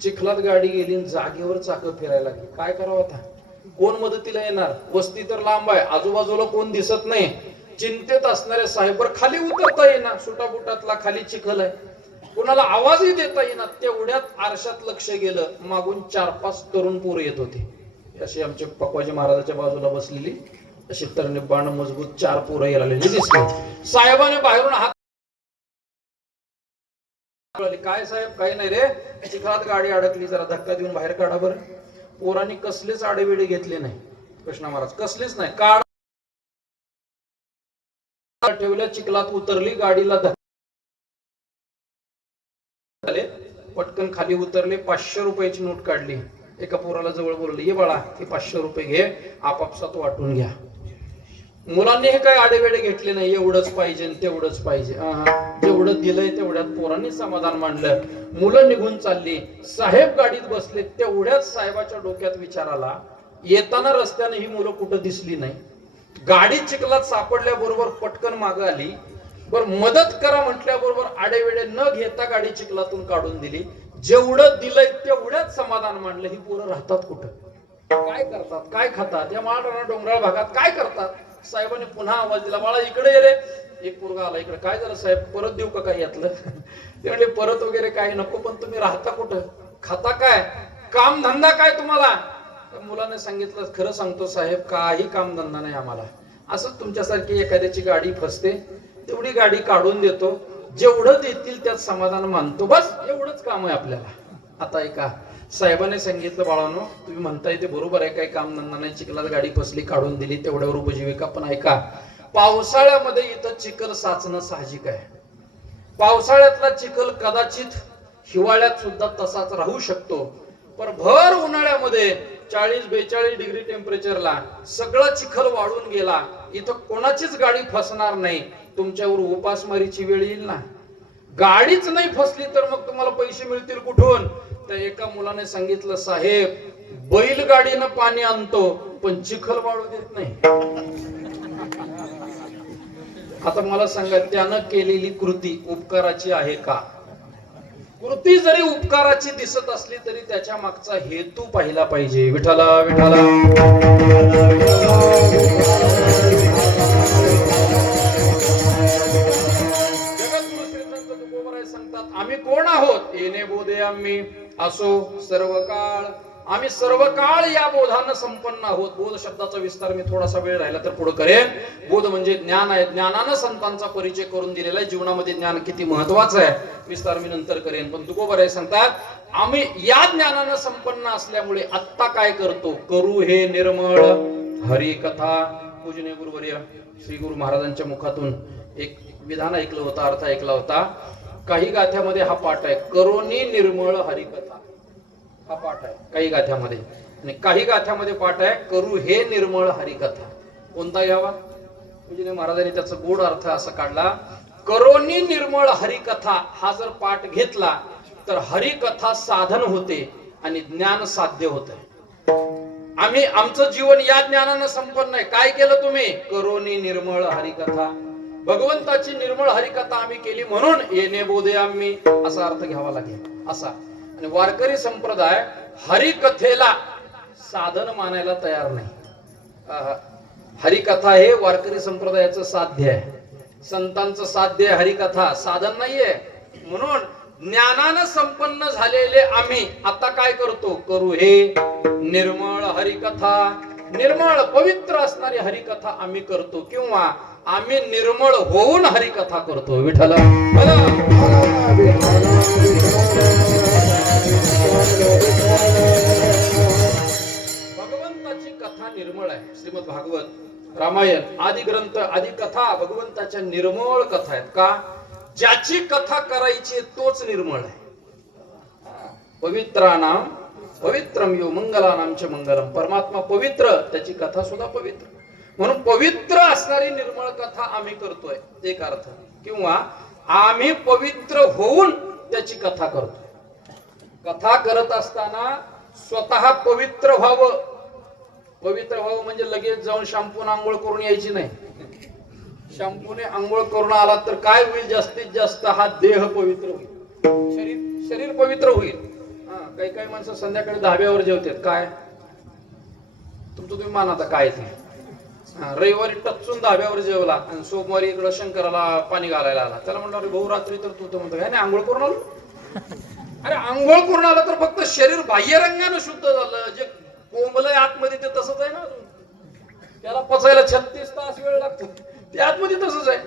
चिखलात गाडी गेली, जागेवर चाकं फिरायला लागली. काय करावं आता? कोण मदतीला येणार? वस्ती तर लांब आहे, आजूबाजूला कोण दिसत नाही. चिंतेत असणारे साहेबर खाली उतरता येणार, सुटाबुटातला खाली चिखल आहे, कोणाला आवाजही देता येणार. तेवढ्यात आरशात लक्ष गेलं, मागून 4-5 तरुण पोरं येत होते. अशी आमच्या पक्वाजी महाराजाच्या बाजूला बसलेली अशी तरनिबाण मजबूत 4 पोरं यायला दिसली. साहेबाने बाहेरून हात, काय साहेब? काही नाही रे, चिखलात गाडी अडकली, जरा धक्का देऊन बाहेर काढा बरं. पोरांनी कसलेच आडेवेडे घेतले नाही. कृष्णा महाराज कसलेच नाही, काढ ठेवल्या, चिखलात उतरली, गाडीला पटकन खाली उतरले. 500 रुपयाची नोट काढली. एका पोराला जवळ बोलले, ये बाळा, हे 500 रुपये घे, आपापसात वाटून घ्या. मुलांनी हे काय आडेवेडे घेतले नाही, एवढंच पाहिजे तेवढंच पाहिजे. जेवढं दिलंय तेवढ्यात पोरांनी समाधान मांडलं. मुलं निघून चालली, साहेब गाडीत बसले. तेवढ्याच साहेबाच्या डोक्यात विचार आला, येताना रस्त्याने ही मुलं कुठं दिसली नाही. गाडी चिखलात सापडल्याबरोबर पटकन मागं आली. बर, मदत करा म्हटल्याबरोबर आडेवेडे न घेता गाडी चिखलातून काढून दिली. जेवढं दिलंय तेवढ्याच समाधान मांडलं. ही पोरं राहतात कुठं, काय करतात, काय खातात, या माळराना डोंगराळ भागात काय करतात? साहेबांनी पुन्हा आवाज दिला, बाळा इकडे ये रे. एक पोरगा आला इकडे. काय झालं साहेब, परत देऊ का काही यातलं? ते म्हणजे परत वगैरे काही नको, पण तुम्ही राहता कुठं, खाता काय, काम धंदा काय तुम्हाला? मुलाने सांगितलं, खरं सांगतो साहेब, काही काम धंदा नाही आम्हाला. असंच तुमच्यासारखी एखाद्याची गाडी फसते, तेवढी गाडी काढून देतो, जेवढं देतील त्यात समाधान मानतो, बस एवढंच काम आहे आपल्याला. आता ऐका, साहेबांनी सांगितलं, बाळांनो तुम्ही म्हणताय ते बरोबर आहे, काही काम धंदा नाही, चिखलात गाडी फसली, काढून दिली, तेवढ्यावर उपजीविका. पण ऐका, पावसाळ्यामध्ये इथं चिखल साचणं साहजिक आहे. पावसाळ्यातला चिखल कदाचित हिवाळ्यात सुद्धा तसाच राहू शकतो, पण भर उन्हाळ्यामध्ये 40-42 डिग्री टेम्परेचरला सगळं चिखल वाढून गेला, इथं कोणाचीच गाडी फसणार नाही. तुमच्यावर उपासमारीची वेळ येईल ना. गाडीच नाही फसली तर मग तुम्हाला पैसे मिळतील कुठून? तर एका मुलाने सांगितलं, साहेब बैलगाडीनं पाणी आणतो पण चिखल वाढू देत नाही. आता मला सांगा, त्यानं केलेली कृती उपकाराची आहे का? कृती जरी उपकाराची दिसत असली तरी त्याच्या मागचा हेतू पाहिला पाहिजे. विठ्ठला विठ्ठला सांगतात, आम्ही कोण आहोत? येणे बोधे आम्ही असो सर्व काळ, आम्ही सर्व काळ या बोधानं संपन्न आहोत. बोध शब्दाचा विस्तार मी थोडासा वेळ राहिला तर पुढे करेन. बोध म्हणजे ज्ञान आहे, ज्ञानानं संतांचा परिचय करून दिलेला आहे. जीवनामध्ये ज्ञान किती महत्वाचं आहे विस्तार मी नंतर करेन. पण तुकोबाराय सांगतात, आम्ही या ज्ञानानं संपन्न असल्यामुळे आत्ता काय करतो? करू हे निर्मळ हरी कथा. पूजनीय गुरुवर्य श्री गुरु महाराजांच्या मुखातून एक विधान ऐकलं होतं, अर्थ ऐकला होता. काही गाथ्यामध्ये हा पाठ आहे, करोनी निर्मळ हरिकथा, हा पाठ आहे काही गाथ्यामध्ये. आणि काही गाथ्यामध्ये पाठ आहे, करू हे निर्मळ हरिकथा. कोणता घ्यावा? पूजनीय महाराजांनी त्याचा गोड अर्थ असा काढला, करोनी निर्मळ हरिकथा हा जर पाठ घेतला तर हरिकथा साधन होते आणि ज्ञान साध्य होते. आमचं जीवन या ज्ञानानं संपन्न आहे. काय केलं तुम्ही? करोनी निर्मळ हरिकथा. भगवंताची निर्मळ हरिकथा आम्ही केली म्हणून येणे बोधे आम्ही असा अर्थ घ्यावा लागेल असा. आणि वारकरी संप्रदाय हरिकथेला साधन मानायला तयार नाही. हरिकथा हे वारकरी संप्रदायाचं साध्य आहे, संतांचं साध्य आहे. हरिकथा साधन नाहीये. म्हणून ज्ञानानं संपन्न झालेले आम्ही आता काय करतो, करू हे निर्मळ हरिकथा, निर्मळ पवित्र असणारी हरिकथा आम्ही करतो, किंवा आम्ही निर्मळ होऊन हरिकथा करतो. विठ्ठल भगवंताची कथा निर्मळ आहे. श्रीमद भागवत रामायण आदी ग्रंथ आदी कथा भगवंताच्या निर्मळ कथा आहेत. का? ज्याची कथा करायची तोच निर्मळ आहे. पवित्रानाम पवित्रम यो मंगलानाम च मंगलम. परमात्मा पवित्र, त्याची कथा सुद्धा पवित्र. म्हणून पवित्र असणारी निर्मळ कथा आम्ही करतोय एक अर्थ, किंवा आम्ही पवित्र होऊन त्याची कथा करतोय. कथा करत असताना स्वतः पवित्र व्हावं. पवित्र व्हावं म्हणजे लगेच जाऊन शॅम्पूने आंघोळ करून यायची नाही. शॅम्पूने आंघोळ करून आला तर काय होईल, जास्तीत जास्त हा देह पवित्र होईल, शरीर पवित्र होईल. काही काही माणसं संध्याकाळी धाब्यावर जेवतात. काय तुमचं तुम्ही मानता काय ते. रविवारी टचून धाब्यावर जेवला आणि सोमवारी इकडं शंकराला पाणी घालायला आला. त्याला म्हणलं अरे भाऊ रात्री तर तू तर म्हणतो काय नाही आंघोळ करून आलो. अरे आंघोळ करून आला तर फक्त शरीर बाह्यरंगानं शुद्ध झालं, जे कोंबलंय आतमध्ये ते तसंच आहे ना. त्याला पचायला 36 तास वेळ लागतो. ते आतमध्ये तसंच आहे.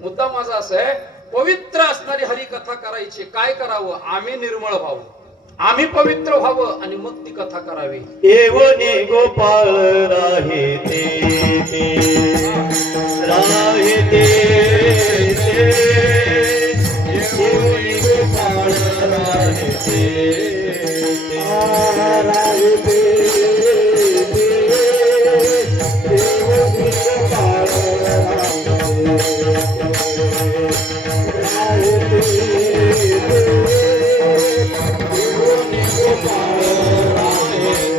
मुद्दा माझा असा आहे, पवित्र असणारी हरिकथा करायची. काय करावं, आम्ही निर्मळ व्हावं, आम्ही पवित्र व्हावं आणि मग ती कथा करावी. येवने गोपाळ राहे ते राहे ते येवने गोपाळ राहे ते राहे ते येवने गोपाळ राहे ते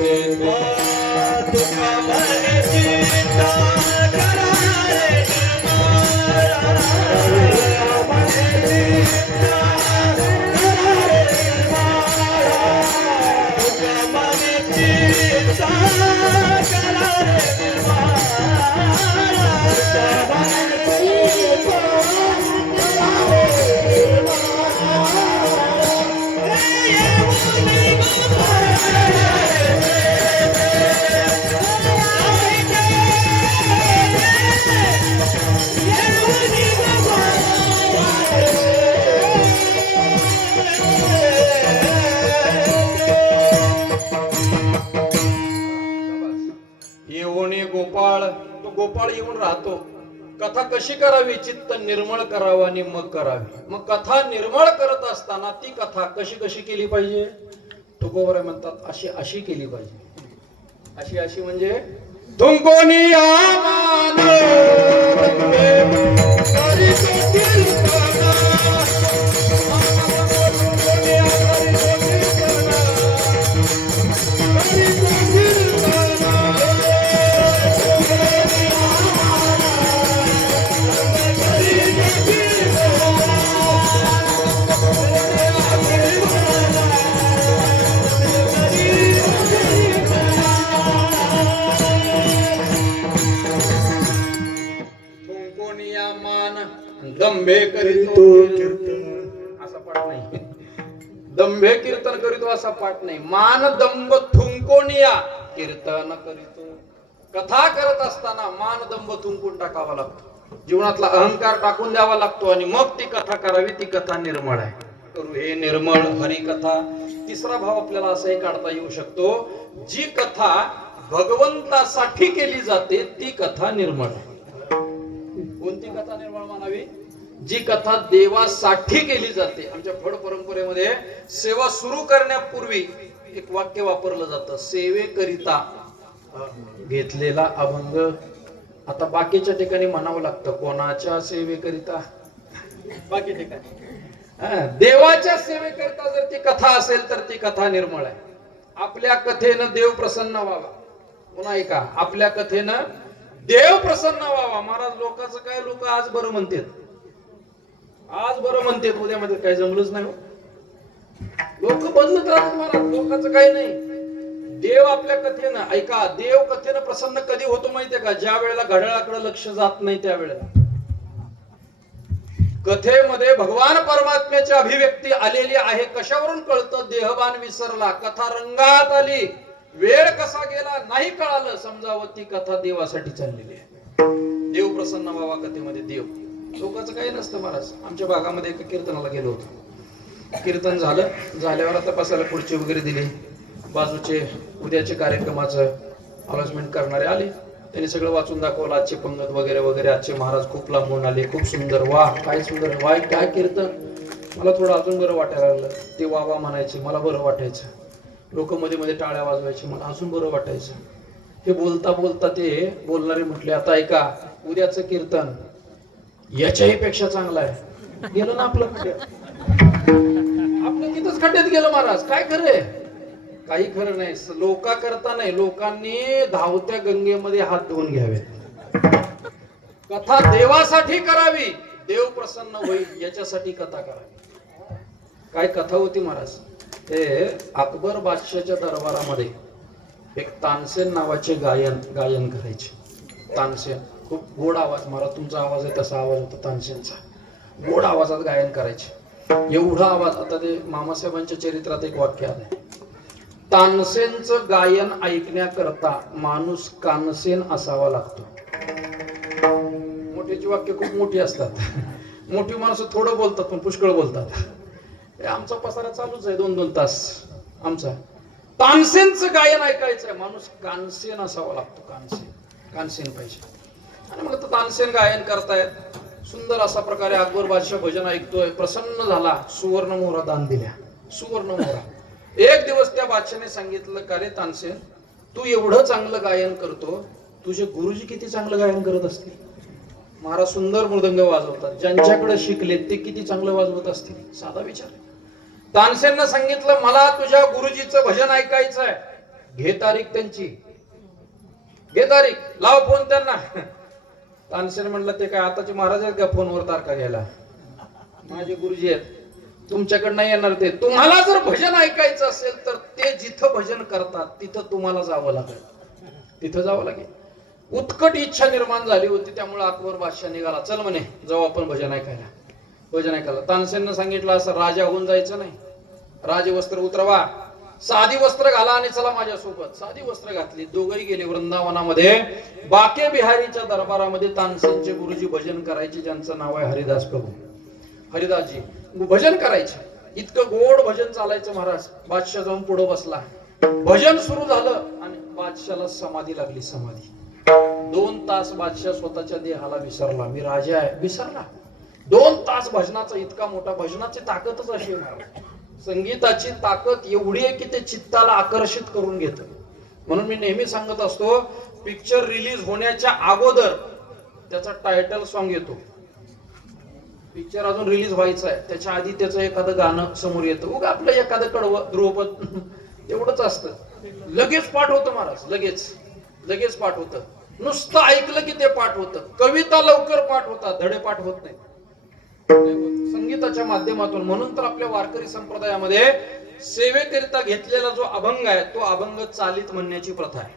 गोपाळ येऊन राहतो. कथा कशी करावी, चित्त निर्मळ करावं आणि मग करावी. मग कथा निर्मळ करत असताना ती कथा कशी कशी केली पाहिजे, तुकोबरे म्हणतात अशी अशी केली पाहिजे. अशी अशी म्हणजे तुमकोनी दंभे करीतो असा पाठ नाही. दंभे कीर्तन करीतो असा पाठ नाही. मान दंभ थुंकोनिया कीर्तन करीतो. कथा करत असताना मान दंभ थुंकून टाकावा लागतो, जीवनातला अहंकार टाकून द्यावा लागतो आणि मग ती कथा करावी. ती कथा निर्मळ आहे. करू हे निर्मळ हरिकथा. तिसरा भाव आपल्याला असाही काढता येऊ शकतो, जी कथा भगवंतासाठी केली जाते ती कथा निर्मळ आहे. कोणती कथा निर्मळ मानावी, जी कथा देवासाठी केली जाते. आमच्या फड परंपरेमध्ये सेवा सुरू करण्यापूर्वी एक वाक्य वापरलं जातं, सेवेकरिता घेतलेला अभंग. आता बाकीच्या ठिकाणी म्हणावं लागतं, कोणाच्या सेवेकरिता, बाकी ठिकाणी देवाच्या सेवेकरिता जर ती कथा असेल तर ती कथा निर्मळ आहे. आपल्या कथेनं देव प्रसन्न व्हावा. पुन्हा ऐका, आपल्या कथेनं देव प्रसन्न व्हावा. महाराज लोकांचं काय, लोक आज बरं म्हणतात, आज बरं म्हणतात, उद्यामध्ये काय जमलंच नाही. लोक बदलत राहतात महाराज, लोकांचं काही नाही. देव आपल्या कथेनं, ऐका, देव कथेनं प्रसन्न कधी होतो माहितीये का? ज्या वेळेला घड्याळाकडे लक्ष जात नाही त्यावेळेला. कथेमध्ये भगवान परमात्म्याची अभिव्यक्ती आलेली आहे. कशावरून कळतं? देहभान विसरला, कथा रंगात आली, वेळ कसा गेला नाही कळालं, समजावं ती कथा देवासाठी चाललेली आहे. देव प्रसन्न व्हावा कथेमध्ये. देव लोकांचं काही नसतं महाराज. आमच्या भागामध्ये एका कीर्तनाला गेलो होतो. कीर्तन झाल्यावर आता बसायला खुर्ची वगैरे दिली. बाजूचे उद्याचे कार्यक्रमाचं अनाउन्समेंट करणारे आले, त्यांनी सगळं वाचून दाखवलं, आजचे पंगत वगैरे वगैरे. आजचे महाराज खूप लांबून आले, खूप सुंदर, वाह काय सुंदर, वाह काय कीर्तन. मला थोडं अजून बरं वाटायला लागलं. ते वा वा म्हणायचे, मला बरं वाटायचं. लोक मध्ये मध्ये टाळ्या वाजवायचे, मला अजून बरं वाटायचं. हे बोलता बोलता ते बोलणारे म्हटले, आता ऐका, उद्याचं कीर्तन याच्याही पेक्षा चांगलं आहे. गेलं ना आपलं खड्ड्यात, आपलं तिथंच खड्ड्यात गेलं महाराज. काय खरंय? काही खरं नाही. लोका करता नाही, लोकांनी धावत्या गंगेमध्ये हात धुवून घ्यावे. कथा देवासाठी करावी, देव प्रसन्न होईल याच्यासाठी कथा करावी. काय कथा होती महाराज? ते अकबर बादशाहच्या दरबारामध्ये एक तानसेन नावाचे गायन करायचे. तानसेन खूप गोड आवाज, महाराज तुमचा आवाज आहे तसा आवाज होता तानसेनचा. गोड आवाजात गायन करायचे. एवढा आवाज, आता ते मामासाहेबांच्या चरित्रात एक वाक्य आलंय, तानसेनचं गायन ऐकण्याकरता माणूस कानसेन असावा लागतो. मोठ्याची वाक्य खूप मोठी असतात. मोठी माणसं थोडं बोलतात पण पुष्कळ बोलतात. आमचा पसारा चालूच आहे 2-2 तास आमचा. तानसेनचं गायन ऐकायचंय, माणूस कानसेन असावा लागतो. कानसेन पाहिजे. आणि मग तो तानसेन गायन करतायत. सुंदर असा प्रकारे अकबर बादशाह भजन ऐकतोय, प्रसन्न झाला. सुवर्ण मोहरा दान दिल्या, सुवर्ण मोहरा. एक दिवस त्या बादशाने सांगितलं, का रे तानसेन, तू एवढं चांगलं गायन करतो, तुझे गुरुजी किती चांगलं गायन करत असतील. महाराज सुंदर मृदंग वाजवतात, ज्यांच्याकडे शिकले ते किती चांगलं वाजवत असतील. साधा विचार. तानसेननं सांगितलं, मला तुझ्या गुरुजीचं भजन ऐकायचं आहे. घे तारीख त्यांची, घे तारीख, लाव फोन त्यांना. तानसेन म्हणलं, ते काय आताचे महाराज आहेत का फोनवर तारखा घ्यायला? माझे गुरुजी आहेत, तुमच्याकडे नाही येणार ते. तुम्हाला जर भजन ऐकायचं असेल तर ते जिथं भजन करतात तिथं तुम्हाला जावं लागेल, तिथं जावं लागेल. उत्कट इच्छा निर्माण झाली होती, त्यामुळे अकबर बादशाह निघाला. चल म्हणे, जाऊ आपण भजन ऐकायला. भजन ऐकायला तानसेननं सांगितलं, असं राजा होऊन जायचं नाही. राजवस्त्र उतरवा, साधी वस्त्र घाला आणि चला माझ्यासोबत. साधी वस्त्र घातली, दोघंही गेले वृंदावनामध्ये. बाके बिहारीच्या दरबारामध्ये तानसेनचे गुरुजी भजन करायचे, ज्यांचं नाव आहे हरिदास प्रभू. हरिदासजी भजन करायचे. इतकं गोड भजन चालायचं महाराज. बादशाह जाऊन पुढे बसला, भजन सुरू झालं आणि बादशाहला समाधी लागली. समाधी. 2 तास बादशाह स्वतःच्या देहाला विसरला. मी राजा आहे, विसरला. 2 तास भजनाचा, इतका मोठा भजनाची ताकदच अशी आहे. संगीताची ताकद एवढी आहे की ते चित्ताला आकर्षित करून घेतं. म्हणून मी नेहमी सांगत असतो, पिक्चर रिलीज होण्याच्या अगोदर त्याचा टायटल सॉन्ग येतो. पिक्चर अजून रिलीज व्हायचा आहे, त्याच्या आधी त्याचं एखादं गाणं समोर येतं. उगा आपलं एखादं कडवं ध्रुवपद एवढंच असतं. लगेच पाठ होतं महाराज, लगेच पाठ होतं. नुसतं ऐकलं की ते पाठ होतं. कविता लवकर पाठ होतात, धडे पाठ होत नाही संगीताच्या माध्यमातून. म्हणून तर आपल्या वारकरी संप्रदायामध्ये सेवेकरिता घेतलेला जो अभंग आहे तो अभंग चालीत म्हणण्याची प्रथा आहे.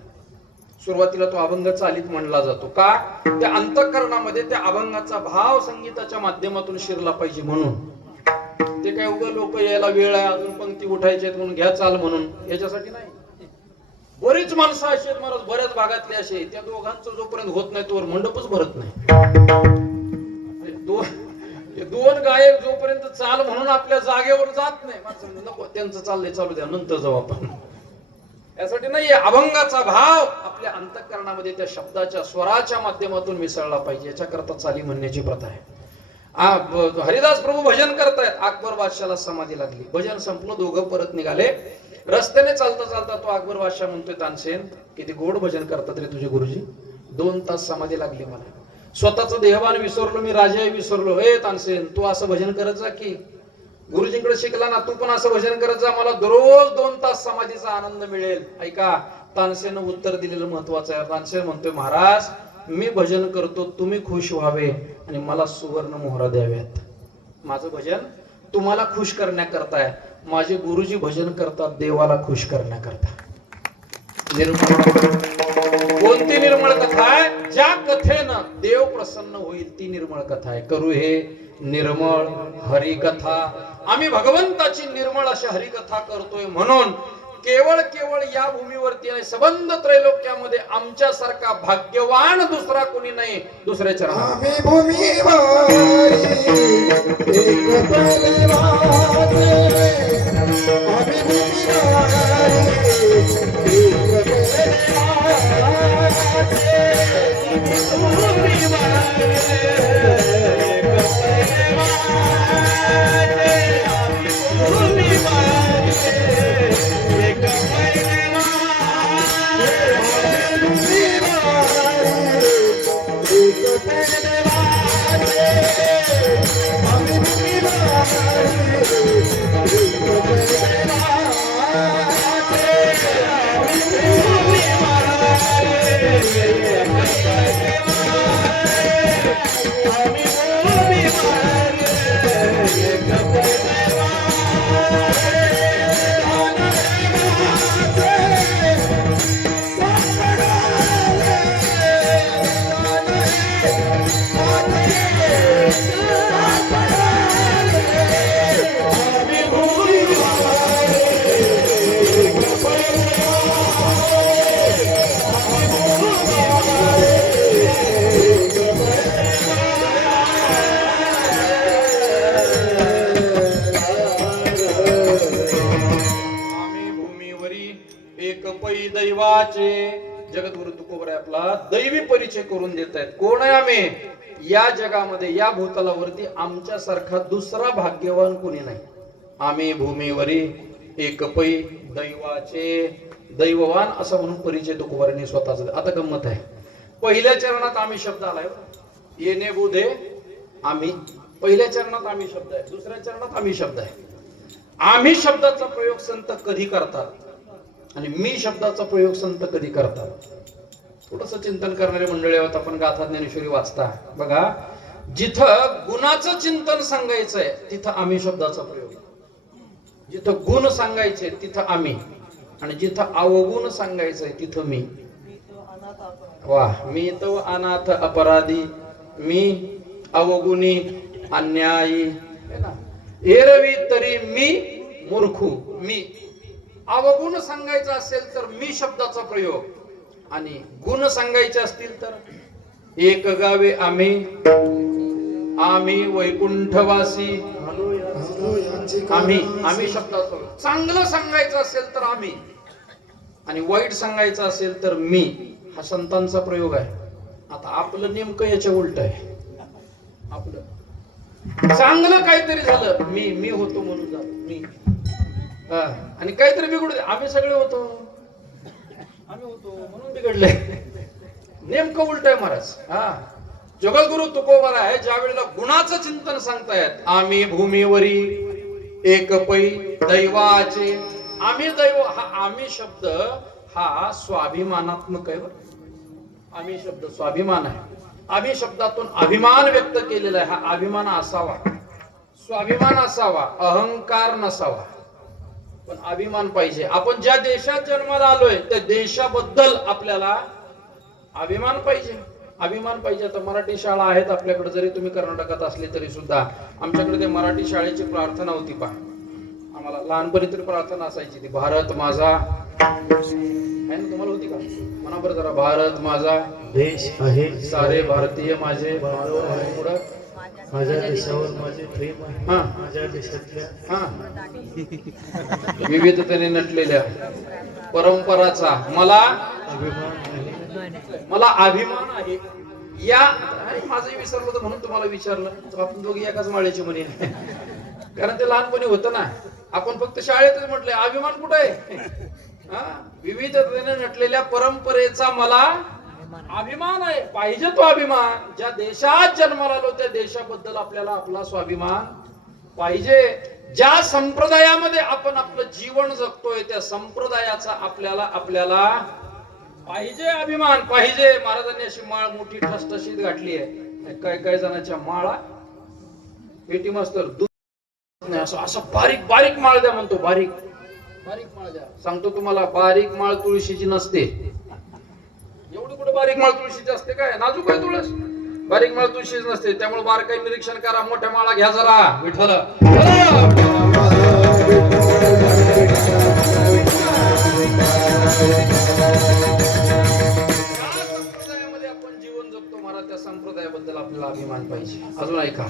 सुरुवातीला तो अभंग चालीत म्हणला जातो. का? त्या अंतःकरणामध्ये त्या अभंगाचा भाव संगीताच्या माध्यमातून शिरला पाहिजे म्हणून. ते काय उगा लोक यायला वेळ आहे, अजून पंक्ती उठायचे म्हणून घ्या चाल म्हणून, याच्यासाठी नाही. बरीच माणसं अशी आहेत महाराज, बऱ्याच भागातले असे, त्या दोघांचं जोपर्यंत होत नाही तोवर मंडपच भरत नाही. दोन गायक जोपर्यंत चाल म्हणून आपल्या जागेवर जात नाही, माणसं नको त्यांचं चाललंय चालू द्या, नंतर जाऊ आपण. यासाठी नाही, अभंगाचा भाव आपल्या अंतःकरणामध्ये त्या शब्दाच्या स्वराच्या माध्यमातून मिसळला पाहिजे, याच्याकरता चाली म्हणण्याची प्रथा आहे. हरिदास प्रभू भजन करतायत, अकबर बादशाहला समाधी लागली. भजन संपलं, दोघं परत निघाले. रस्त्याने चालता चालता तो अकबर बादशाह म्हणतोय, तानसेन किती गोड भजन करतात रे तुझे गुरुजी. 2 तास समाधी लागली मला. स्वतःचं देहभान विसरलो, मी राजाही विसरलो. हे तानसेन, तू असं भजन करत जा की गुरुजींकडे शिकला ना, तू पण असं भजन करत जा, मला दररोज 2 तास समाधीचा आनंद मिळेल. ऐका, तानसेन उत्तर दिलेलं महत्वाचं आहे. तानसेन म्हणतोय, महाराज मी भजन करतो, तुम्ही खुश व्हावे आणि मला सुवर्ण मोहरा द्याव्यात. माझं भजन तुम्हाला खुश करण्याकरता आहे. माझे गुरुजी भजन करतात देवाला खुश करण्याकरता. निर्मळ कोणती निर्मळ कथा आहे? ज्या कथेनं देव प्रसन्न होईल ती निर्मळ कथा आहे. करू हे निर्मळ हरिकथा. आम्ही भगवंताची निर्मळ अशी हरिकथा करतोय म्हणून केवळ केवळ या भूमीवरती आणि सबंध त्रैलोक्यामध्ये आमच्यासारखा भाग्यवान दुसरा कोणी नाही. दुसऱ्या चरणात आम्ही भूमीवारी एक परिवार, आम्ही भूमीवारी एक दैवाचे जगद्गुरु तुकोबर आपला दैवी परिचय करून देत आहेत. कोण आहे आम्ही? या जगामध्ये या भूतलावरती आमच्यासारखा दुसरा भाग्यवान कोणी नाही. आम्ही भूमीवरी एक पै दैवाचे दैववान असा म्हणून परिचय तुकोबरांनी स्वतःचा. आता गंमत आहे, पहिल्या चरणात आम्ही शब्द आलाय. येणे बुधे आम्ही पहिल्या चरणात आम्ही शब्द आहे, दुसऱ्या चरणात आम्ही शब्द आहे. आम्ही शब्दाचा प्रयोग संत कधी करतात आणि मी शब्दाचा प्रयोग संत कधी करतात? थोडस चिंतन करणारे मंडळी आहोत आपण. गाथा ज्ञानेश्वरी वाचता बघा, जिथं गुणाचं चिंतन सांगायचंय तिथं आम्ही शब्दाचा प्रयोग, जिथं गुण सांगायचे तिथं आम्ही, आणि जिथं अवगुण सांगायचंय तिथं मी. वा, मी तो अनाथ अपराधी, मी अवगुणी अन्यायी, एरवी तरी मी मूर्खू. मी अवगुण सांगायचं असेल तर मी शब्दाचा प्रयोग, आणि गुण सांगायचे असतील तर एक गावे आम्ही, आम्ही वैकुंठवासी, आम्ही आम्ही शब्दाचा प्रयोग. चांगलं सांगायचं असेल तर आम्ही, आणि वाईट सांगायचं असेल तर मी. हा संतांचा प्रयोग आहे. आता आपलं नेमकं याच्या उलट आहे. आपलं चांगलं काहीतरी झालं, मी होतो म्हणून झालं मी, आणि काहीतरी बिघडू आम्ही सगळे होतो, आम्ही होतो म्हणून बिघडले. नेमकं उलट आहे महाराज. जगद्गुरु तुकोबर आहे ज्या वेळेला गुणाचं चिंतन सांगतायत. आम्ही भूमीवरी एक पै दैवाचे. आम्ही दैव हा आम्ही शब्द हा स्वाभिमानात्मक आहे. आम्ही शब्द स्वाभिमान आहे. आम्ही शब्दातून अभिमान व्यक्त केलेला आहे. हा अभिमान असावा, स्वाभिमान असावा, अहंकार नसावा, पण अभिमान पाहिजे. आपण ज्या देशात जन्माला आलोय त्या देशाबद्दल आपल्याला अभिमान पाहिजे. अभिमान पाहिजे. आता मराठी शाळा आहेत आपल्याकडे, जरी तुम्ही कर्नाटकात असले तरी सुद्धा आमच्याकडे ते मराठी शाळेची प्रार्थना होती. पहा, आम्हाला लहानपणी तरी प्रार्थना असायची ती, भारत माझा आहे ना, तुम्हाला होती का? म्हणा बरं जरा, भारत माझा देश आहे, सारे भारतीय माझे, पुढं माझ्या देशावर माझे प्रेम आहे, माझ्या देशातल्या विविधतेने नटलेल्या परंपराचा मला अभिमान आहे. या माझंही विसरलं होतं म्हणून तुम्हाला विचारलं. आपण दोघी एकाच माळ्याची म्हणे, कारण ते लहानपणी होतं ना. आपण फक्त शाळेतच म्हटलंय, अभिमान कुठे आहे? विविधतेने नटलेल्या परंपरेचा मला अभिमान आहे. पाहिजे तो अभिमान. ज्या देशात जन्माला आलो त्या देशाबद्दल आपल्याला आपला स्वाभिमान पाहिजे. ज्या संप्रदायामध्ये आपण आपलं जीवन जगतोय त्या संप्रदायाचा आपल्याला पाहिजे अभिमान पाहिजे. महाराजांनी अशी माळ मोठी ठसठशीत घातली आहे. काय काय जणांच्या माळा पेटी मास्तर दूध नाही, असं असं बारीक बारीक माळ द्या म्हणतो. बारीक बारीक माळ द्या. सांगतो तुम्हाला, बारीक माळ तुळशीची नसते. एवढी कुठे बारीक माळ तुळशीची असते? काय नाजूक आहे तुळस. बारीक माळ तुळशीची नसते. त्यामुळे बारकाई निरीक्षण करा. मोठ्या माळा घ्या जरा. विठ्ठल संप्रदायामध्ये आपण जीवन जगतो महाराज. त्या संप्रदायाबद्दल आपल्याला अभिमान पाहिजे. अजून ऐका,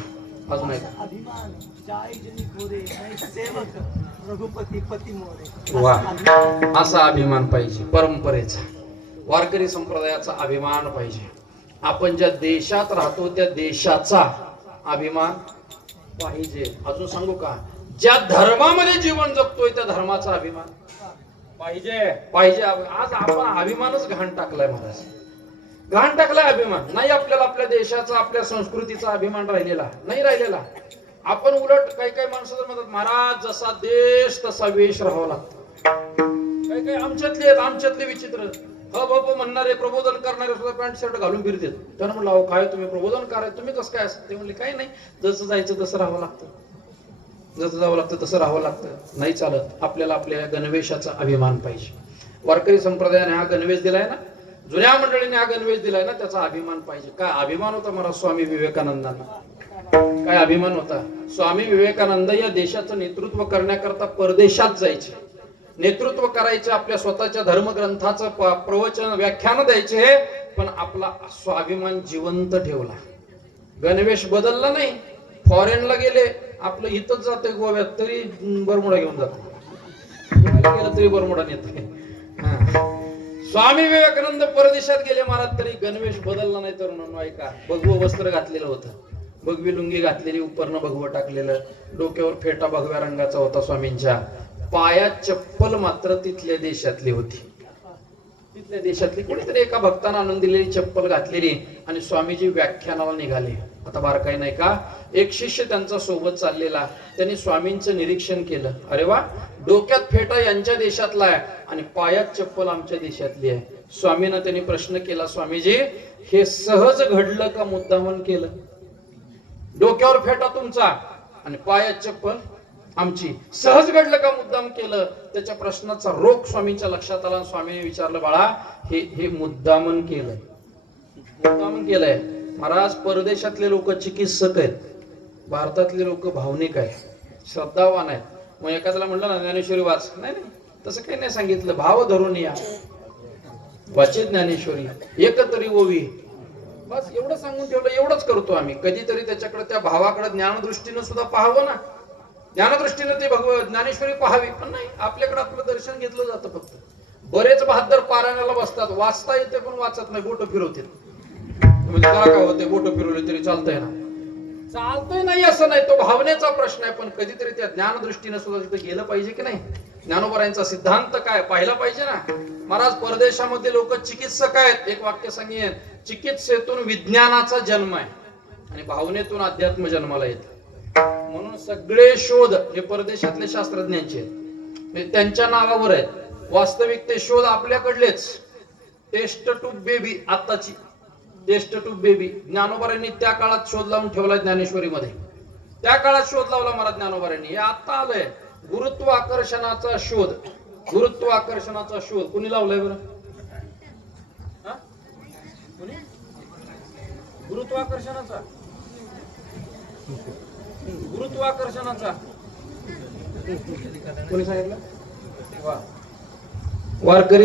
अजून ऐका. अभिमान चाय जनी खोरे नाही सेवक रघुपती पती मोरे. वा, असा अभिमान पाहिजे. परंपरेचा, वारकरी संप्रदायाचा अभिमान पाहिजे. आपण ज्या देशात राहतो त्या देशाचा अभिमान पाहिजे. अजून सांगू का, ज्या धर्मामध्ये जीवन जगतोय त्या धर्माचा अभिमान पाहिजे. पाहिजे. आज आपण अभिमानच घाण टाकलाय महाराज. घाण टाकलाय अभिमान. नाही आपल्याला आपल्या देशाचा, आपल्या संस्कृतीचा अभिमान राहिलेला नाही. राहिलेला आपण उलट काही काही माणसं तर म्हणतात, महाराज जसा देश तसा वेश राहावा लागतो. काही काही आमच्यातले आहेत, आमच्यातले विचित्र हब म्हणणारे, प्रबोधन करणारे सुद्धा पॅन्ट शर्ट घालून फिरतात. त्यांना म्हणलं, अहो काय तुम्ही प्रबोधन कराय, तुम्ही कसं काय असतं? ते म्हणले, काही नाही, जसं जायचं तसं राहावं लागतं. जसं जावं लागतं तसं राहावं लागतं. नाही चालत. आपल्याला आपल्या गणवेशाचा अभिमान पाहिजे. वारकरी संप्रदायाने हा गणवेश दिलाय ना, जुन्या मंडळीने हा गणवेश दिलाय ना, त्याचा अभिमान पाहिजे. काय अभिमान होता मला स्वामी विवेकानंदांना. काय अभिमान होता. स्वामी विवेकानंद या देशाचं नेतृत्व करण्याकरता परदेशात जायचे. नेतृत्व करायचे, आपल्या स्वतःच्या धर्मग्रंथाचं प्रवचन व्याख्यान द्यायचे, पण आपला स्वाभिमान जिवंत ठेवला. गणवेश बदलला नाही. फॉरेनला गेले, आपलं इथंच जाते गोव्यात तरी बरमुडा घेऊन जातो. गेलं तरी बरमुडा नेते. स्वामी विवेकानंद परदेशात गेले महाराज, तरी गणवेश बदलला नाही. तरुणांनो ऐका, भगवं वस्त्र घातलेलं होतं, भगवी लुंगी घातलेली, उपरनं भगवं टाकलेलं, डोक्यावर फेटा भगव्या रंगाचा होता स्वामींच्या. पायात चप्पल मात्र तिथल्या देशातली होती. तिथल्या देशातली कोणीतरी एका भक्तानं आणून दिलेली चप्पल घातलेली आणि स्वामीजी व्याख्यानाला निघाले. आता बारकाई नाही का, एक शिष्य त्यांचा सोबत चाललेला, त्यांनी स्वामींचं निरीक्षण केलं. अरे वा, डोक्यात फेटा यांच्या देशातला आहे आणि पायात चप्पल आमच्या देशातली आहे. स्वामींना त्यांनी प्रश्न केला, स्वामीजी हे सहज घडलं का मुद्दामन केलं? डोक्यावर फेटा तुमचा आणि पायात चप्पल आमची, सहज घडलं का मुद्दाम केलं? त्याच्या प्रश्नाचा रोख स्वामींच्या लक्षात आला. स्वामीने विचारलं, बाळा हे मुद्दामन केलंय. मुद्दामन केलंय. महाराज, परदेशातले लोक चिकित्सक आहेत, भारतातले लोक भावनिक आहेत, श्रद्धावान आहेत. मग एखाद्याला म्हणलं ना ज्ञानेश्वरी वाच, नाही नाही तसं काही नाही सांगितलं. भाव धरून या, वाचे ज्ञानेश्वरी एकतरी ओवी, बस एवढं सांगून ठेवलं. एवढंच करतो आम्ही. कधीतरी त्याच्याकडे, त्या भावाकडे ज्ञानदृष्टीनं सुद्धा पाहावं ना. ज्ञानदृष्टीनं ते ज्ञानेश्वरी पाहावी, पण नाही, आपल्याकडे आपलं दर्शन घेतलं जातं फक्त. बरेच बहादर पारायणाला बसतात, वाचता येते पण वाचत नाही, बोट फिरवते. म्हणजे त्याला काय होते, बोट फिरवले तरी चालतंय ना? चालतंय नाही असं नाही, तो भावनेचा प्रश्न आहे. पण कधीतरी त्या ज्ञानदृष्टीनं सुद्धा तिथे गेलं पाहिजे की नाही? ज्ञानोबरायांचा सिद्धांत काय पाहिला पाहिजे ना. महाराज, परदेशामध्ये लोक चिकित्सक आहेत. एक वाक्य सांगेन, चिकित्सेतून विज्ञानाचा जन्म आहे आणि भावनेतून अध्यात्म जन्माला येतं. म्हणून सगळे शोध हे परदेशातले शास्त्रज्ञांचे आहेत, त्यांच्या नावावर आहेत. वास्तविक ते शोध आपल्याकडलेच. टेस्ट ट्यूब बेबी, आताची टेस्ट ट्यूब बेबी ज्ञानोबारांनी त्या काळात शोध लावून ठेवलाय. ज्ञानेश्वरीमध्ये त्या काळात शोध लावला महाराज ज्ञानोबारांनी. हे आता आलंय. गुरुत्वाकर्षणाचा शोध. गुरुत्वाकर्षणाचा शोध कोणी लावलाय बरं? गुरुत्वाकर्षणाचा गुरुत्वाकर्षणाचा कोणी सांगितलं?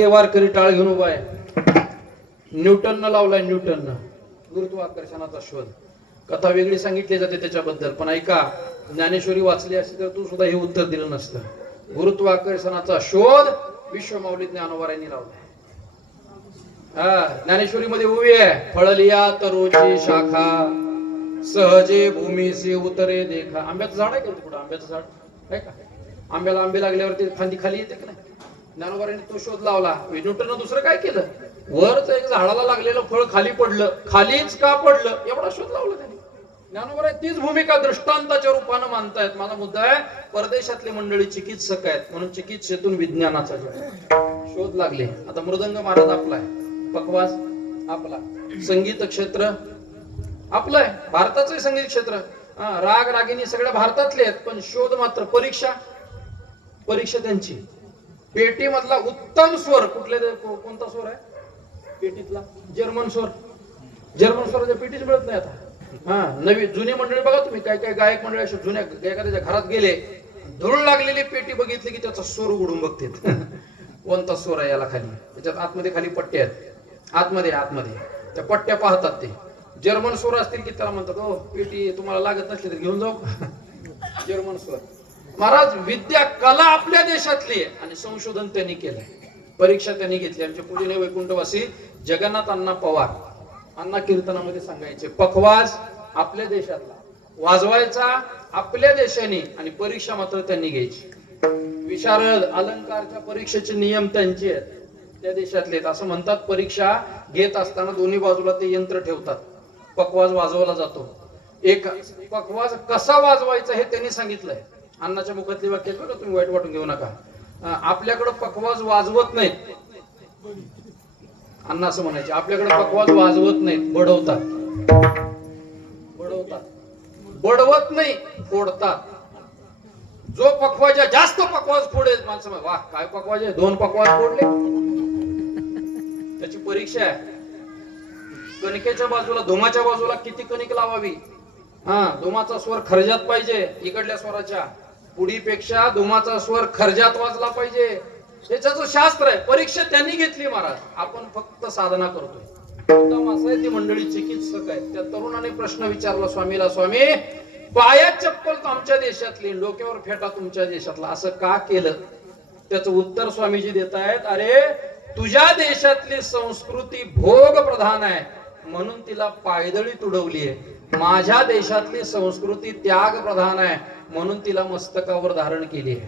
वारकरी टाळ घेऊन उभा आहे. न्यूटननं लावलाय. न्यूटननं गुरुत्वाकर्षणाचा शोध. कथा वेगळी सांगितली जाते त्याच्याबद्दल, पण ऐका, ज्ञानेश्वरी वाचली असती तर तू सुद्धा हे उत्तर दिलं नसतं. गुरुत्वाकर्षणाचा शोध विश्वमाऊली ज्ञानोबारांनी लावलाय. ज्ञानेश्वरीमध्ये उभी आहे, फळलिया तरोची शाखा सहजे भूमीसे उतरे देखा. आंब्याचं झाड आहे का पुढे? आंब्याचं झाड आहे का? आंब्याला आंबे लागल्यावरती फांदी खाली येते का नाही? ज्ञानोबारांनी तो शोध लावला. न्यूटननं दुसरं काय केलं? वरच एक झाडाला लागलेलं फळ खाली पडलं, खालीच का पडलं एवढा शोध लावला त्यांनी. ज्ञानोबा तीच भूमिका दृष्टांताच्या रूपानं मानतायत. माझा मुद्दा आहे, परदेशातली मंडळी चिकित्सक आहेत म्हणून चिकित्सेतून विज्ञानाचा शोध लागले. आता मृदंग महाराज आपला आहे. पखवाज आपला, संगीत क्षेत्र आपलं आहे, भारताचं संगीत क्षेत्र. राग रागिनी सगळ्या भारतातले आहेत, पण शोध मात्र परीक्षा त्यांची. पेटी मधला उत्तम स्वर कोणता स्वर आहे पेटीतला? जर्मन स्वराच्या पेटीच मिळत नाही आता. नवी जुनी मंडळी बघा तुम्ही, काय काय गायक मंडळी अशा जुन्या गायकाच्या घरात गेले, धूळ लागलेली पेटी बघितली की त्याचा स्वर उघडून बघते कोणता स्वर आहे याला. खाली त्याच्यात आतमध्ये खाली पट्ट्या आहेत, आतमध्ये त्या पट्ट्या पाहतात. ते जर्मन स्वर असतील की त्याला म्हणतात हो पेटी तुम्हाला लागत नसली तर घेऊन जाऊ जर्मन स्वर. महाराज विद्या कला आपल्या देशातली आहे आणि संशोधन त्यांनी केलंय, परीक्षा त्यांनी घेतली. आमचे पूजनीय वैकुंठवासी जगन्नाथ अण्णा पवार अण्णा कीर्तनामध्ये सांगायचे, पखवाज आपल्या देशातला, वाजवायचा आपल्या देशाने आणि परीक्षा मात्र त्यांनी घ्यायची. विशारद अलंकारच्या परीक्षेचे नियम त्यांचे आहेत, त्या देशातले. असं म्हणतात परीक्षा घेत असताना दोन्ही बाजूला ते यंत्र ठेवतात, पखवाज वाजवला जातो. एक पखवाज कसा वाजवायचा हे त्यांनी सांगितलंय. अण्णाच्या मुखातली वाक्य बघा तुम्ही, वाईट वाटून घेऊ नका. आपल्याकडे पखवाज वाजवत नाहीत, अण्णा असं म्हणायचे, आपल्याकडे पखवाज वाजवत नाहीत, बडवत नाही, फोडतात. जो पखवाज जास्त पखवाज फोडेल माणसं, वाह काय पखवाज आहे, 2 पखवाज फोडले, त्याची परीक्षा आहे. कणकेच्या बाजूला धुमाच्या बाजूला किती कणिक लावावी, धुमाचा स्वर खर्जात पाहिजे, इकडल्या स्वराच्या पुढीपेक्षा धुमाचा स्वर खर्जात वाजला पाहिजे. त्याचं शास्त्र आहे, परीक्षा त्यांनी घेतली महाराज, आपण फक्त साधना करतोय. उत्तम असं आहे, ती मंडळी चिकित्सक आहेत. त्या तरुणाने प्रश्न विचारला स्वामीला, स्वामी पायात चप्पल तर आमच्या देशातली, डोक्यावर फेटा तुमच्या देशातला, असं का केलं? त्याचं उत्तर स्वामीजी देत आहेत, अरे तुझ्या देशातली संस्कृती भोग प्रधान आहे म्हणून तिला पायदळी तुडवली आहे, माझ्या देशातली संस्कृती त्याग प्रधान आहे म्हणून तिला मस्तकावर धारण केली आहे.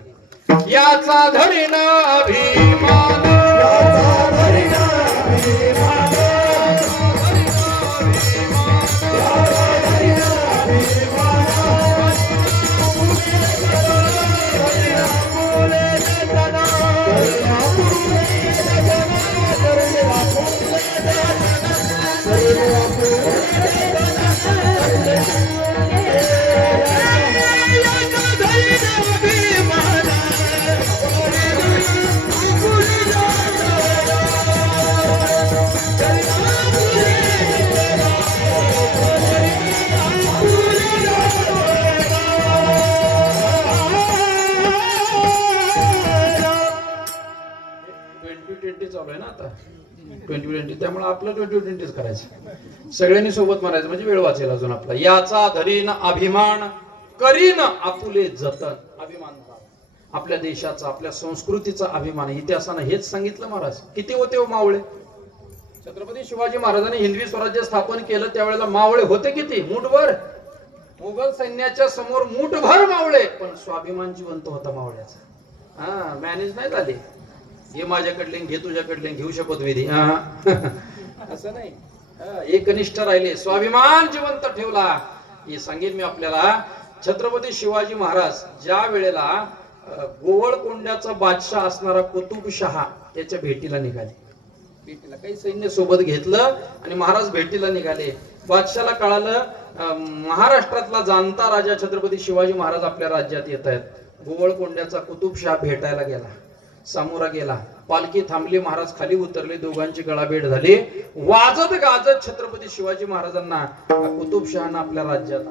याचा धरीन अभिमान, याचा धरीन अभिमान, त्यामुळे आपलं 20-20 करायचं, सगळ्यांनी सोबत मारायचं म्हणजे वेळ वाचेल अजून आपला. याचा धरीन अभिमान, करीन आपुले जतन. अभिमान आपल्या देशाचा, आपल्या संस्कृतीचा अभिमान. इतिहासानं हेच सांगितलं महाराज. किती होते हो मावळे? छत्रपती शिवाजी महाराजांनी हिंदवी स्वराज्य स्थापन केलं त्यावेळेला मावळे होते किती? मूठभर. मुघल सैन्याच्या समोर मूठभर मावळे, पण स्वाभिमान जिवंत होता मावळ्याचा. मॅनेज नाही झाले, हे माझ्याकडले घे तुझ्याकडले, घेऊ शपथविधी असं नाही. एकनिष्ठ राहिले, स्वाभिमान जिवंत ठेवला. हे सांगेन मी आपल्याला. छत्रपती शिवाजी महाराज ज्या वेळेला गोवळकोंड्याचा बादशाह असणारा कुतुबशहा त्याच्या भेटीला निघाले, भेटीला काही सैन्य सोबत घेतलं आणि महाराज भेटीला निघाले. बादशाला कळालं महाराष्ट्रातला जाणता राजा छत्रपती शिवाजी महाराज आपल्या राज्यात येत आहेत. गोवळकोंड्याचा कुतुबशहा भेटायला गेला, सामोरा गेला, पालखी थांबली, महाराज खाली उतरले, दोघांची गळाभेट झाली. वाजत गाजत छत्रपती शिवाजी महाराजांना कुतुबशहानं आपल्या राज्यात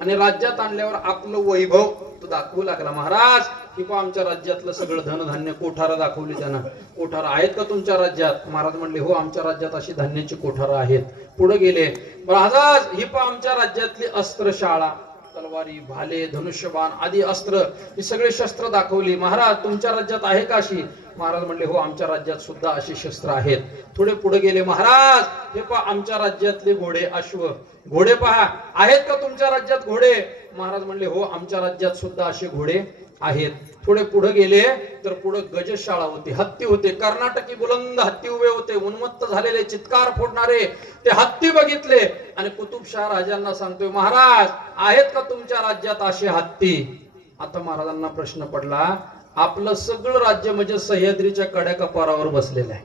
आणि राज्यात आणल्यावर आपलं वैभव तो दाखवू लागला. महाराज की आमच्या राज्यातलं सगळं धनधान्य, कोठारा दाखवली त्यानं. कोठारा आहेत का तुमच्या राज्यात? महाराज म्हणले हो आमच्या राज्यात अशी धान्याची कोठारा आहेत. पुढे गेले, महाराज ही आमच्या राज्यातली अस्त्रशाळा, तलवारी, भाले, धनुष्यबाण आदी अस्त्र, ही सगळे शस्त्र दाखवली. महाराज तुमच्या राज्यात आहे का अशी? महाराज म्हणले हो आमच्या राज्यात सुद्धा अशी शस्त्र आहेत. थोडे पुढे गेले, महाराज हे पहा आमच्या राज्यातले घोडे, अश्व, घोडे पहा, आहेत का तुमच्या राज्यात घोडे? महाराज म्हणले हो आमच्या राज्यात सुद्धा असे घोडे आहेत. थोडे पुढे गेले तर पुढे गजशाळा होती, हत्ती होते, कर्नाटकी बुलंद हत्ती उभे होते, उन्मत्त झालेले, चित्कार फोडणारे ते हत्ती बघितले आणि कुतुबशहा राजांना सांगतोय महाराज आहेत का तुमच्या राज्यात असे हत्ती? आता महाराजांना प्रश्न पडला, आपलं सगळं राज्य म्हणजे सह्याद्रीच्या कड्या कपारावर बसलेलं आहे,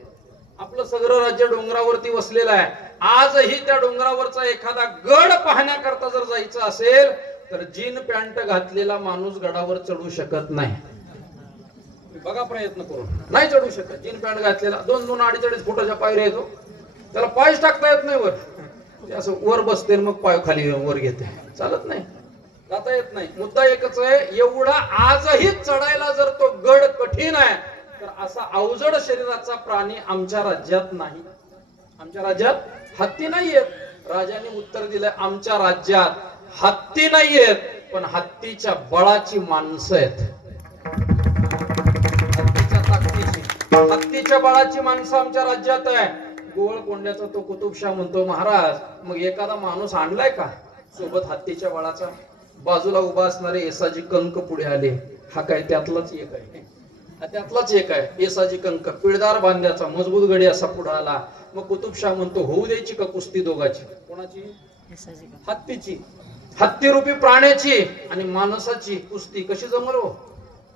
आपलं सगळं राज्य डोंगरावरती वसलेलं आहे. आजही त्या डोंगरावरचा एखादा गड पाहण्याकरता जर जायचं असेल तर जीन पॅन्ट घातलेला माणूस गडावर चढू शकत नाही. बघा प्रयत्न करून, नाही चढू शकत. जीन पॅन्ट घातलेला 2-2, 2.5 फुटाच्या पायऱ्या येतो, त्याला पायच टाकता येत नाही वर. ते असं वर बसते मग पाय खाली वर घेते, चालत नाही, जाता येत नाही. मुद्दा एकच आहे, एवढा आजही चढायला जर तो गड कठीण आहे तर असा अवजड शरीराचा प्राणी आमच्या राज्यात नाही. आमच्या राज्यात हत्ती नाहीयेत. राजाने उत्तर दिलंय, आमच्या राज्यात हत्ती नाहीयेत, पण हत्तीच्या बळाची माणसं आहेत. हत्तीच्या ताकदीची, हत्तीच्या बळाची माणसं आमच्या राज्यात आहे. गोवळकोंड्याचा तो कुतुबशाह म्हणतो, महाराज मग एखादा माणूस आणलाय का सोबत हत्तीच्या बळाचा? बाजूला उभा असणारे येसाजी कंक पुढे आले. हा काय त्यातलाच एक आहे, त्यातलाच एक आहे. येसाजी कंक पिळदार बांध्याचा मजबूत गडी असा पुढे आला. मग कुतुबशाह म्हणतो, होऊ द्यायची का कुस्ती दोघाची? कोणाची? हत्तीची. हत्ती रूपी प्राण्याची आणि माणसाची कुस्ती कशी जमल हो?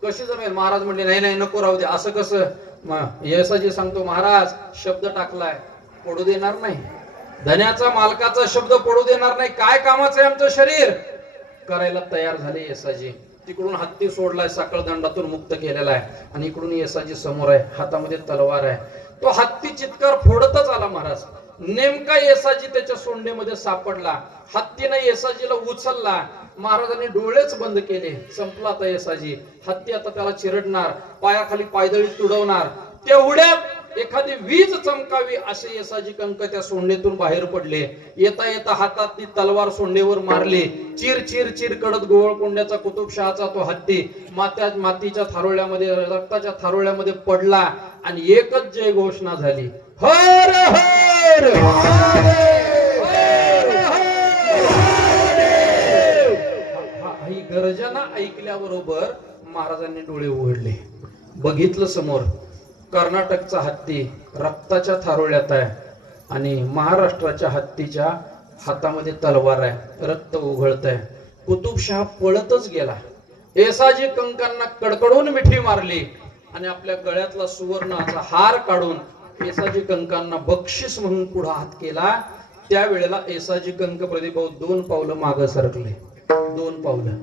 कशी जमेल? महाराज म्हणले, नाही नाही नको, राहू दे. असं कसं? येसाजी सांगतो, महाराज शब्द टाकलाय, पडू देणार नाही. धन्याचा मालकाचा शब्द पडू देणार नाही. काय कामाचं आहे आमचं शरीर? करायला तयार झाले येसाजी. तिकडून हत्ती सोडलाय, साखळ दंडातून मुक्त केलेला आहे आणि इकडून येसाजी समोर आहे, हातामध्ये तलवार आहे. तो हत्ती चित्कार फोडतच आला महाराज. नेमका येसाजी त्याच्या सोंडेमध्ये सापडला. हत्तीने येसाजीला उचलला. महाराजांनी डोळेच बंद केले. संपला आता येसाजी. हत्ती आता त्याला चिरडणार, पायाखाली पायदळी तुडवणार. तेवढ्यात एखादी वीज चमकावी असे येसाजी कंक त्या सोंडेतून बाहेर पडले. येता येता हातातली तलवार सोंडेवर मारली. चिर चिर चिर कडत गोवळकोंड्याचा कुतुबशहाचा तो हत्ती मातीच्या थारोळ्यामध्ये, रक्ताच्या थारोळ्यामध्ये पडला आणि एकच जय घोषणा झाली, हर हर ही गर्जना ऐकल्याबरोबर महाराजांनी डोळे उघडले. बघितलं समोर कर्नाटकचा हत्ती रक्ताच्या थारोळ्यात आहे आणि महाराष्ट्राच्या हत्तीच्या हातामध्ये तलवार आहे, रक्त उघळत आहे. कुतुबशाह पळतच गेला. येसाजी कंकांना कडकडून मिठी मारली आणि आपल्या गळ्यातला सुवर्णाचा हार काढून येसाजी कंकांना बक्षीस म्हणून पुढे हात केला. त्यावेळेला येसाजी कंक प्रदीपभाऊ 2 पावलं मागे सरकले. 2 पावलं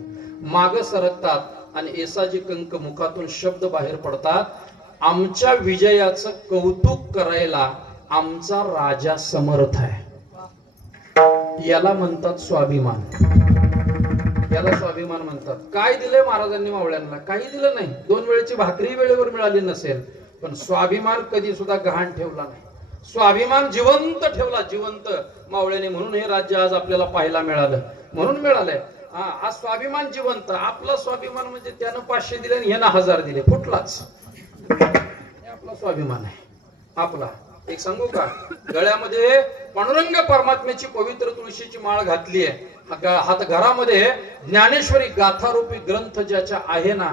मागे सरकतात आणि येसाजी कंक मुखातून शब्द बाहेर पडतात, आमच्या विजयाचं कौतुक करायला आमचा राजा समर्थ आहे. याला म्हणतात स्वाभिमान. याला स्वाभिमान म्हणतात. काय दिलंय महाराजांनी मावळ्यांना? काही दिलं नाही. 2 वेळेची भाकरी वेळेवर मिळाली नसेल, पण स्वाभिमान कधी सुद्धा गहाण ठेवला नाही. स्वाभिमान जिवंत ठेवला, जिवंत मावळ्याने. म्हणून हे राज्य आज आपल्याला पाहायला मिळालं, म्हणून मिळालंय. हा स्वाभिमान जिवंत. आपला स्वाभिमान म्हणजे त्यानं 500 दिले आणि ह्यानं 1000 दिले, फुटलाच. आपला स्वाभिमान आहे आपला. एक सांगू का, गळ्यामध्ये पांडुरंग परमात्म्याची पवित्र तुळशीची माळ घातली आहे. हात घरामध्ये ज्ञानेश्वरी गाथा रूपी ग्रंथ ज्याच्या आहे ना,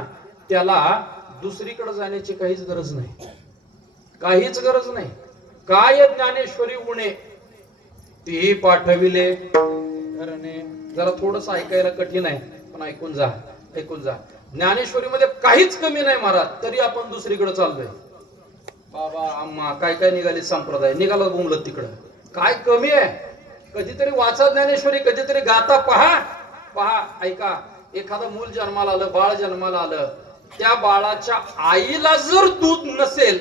त्याला दुसरीकडे जाण्याची काहीच गरज नाही, काहीच गरज नाही. काय ज्ञानेश्वरी उणे ती पाठविले घरने. जरा थोडस ऐकायला कठीण आहे, पण ऐकून जा, ऐकून जा. ज्ञानेश्वरी मध्ये काहीच कमी नाही महाराज, तरी आपण दुसरीकडे चाललोय. बाबा आम्हा काय काय निघाली संप्रदाय, निघाला बोंबलत तिकडं. काय कमी आहे? कधीतरी वाचा ज्ञानेश्वरी, कधीतरी गाता पहा. पहा, ऐका. एखादं मूल जन्माला आलं, बाळ जन्माला आलं, त्या बाळाच्या आईला जर दूध नसेल,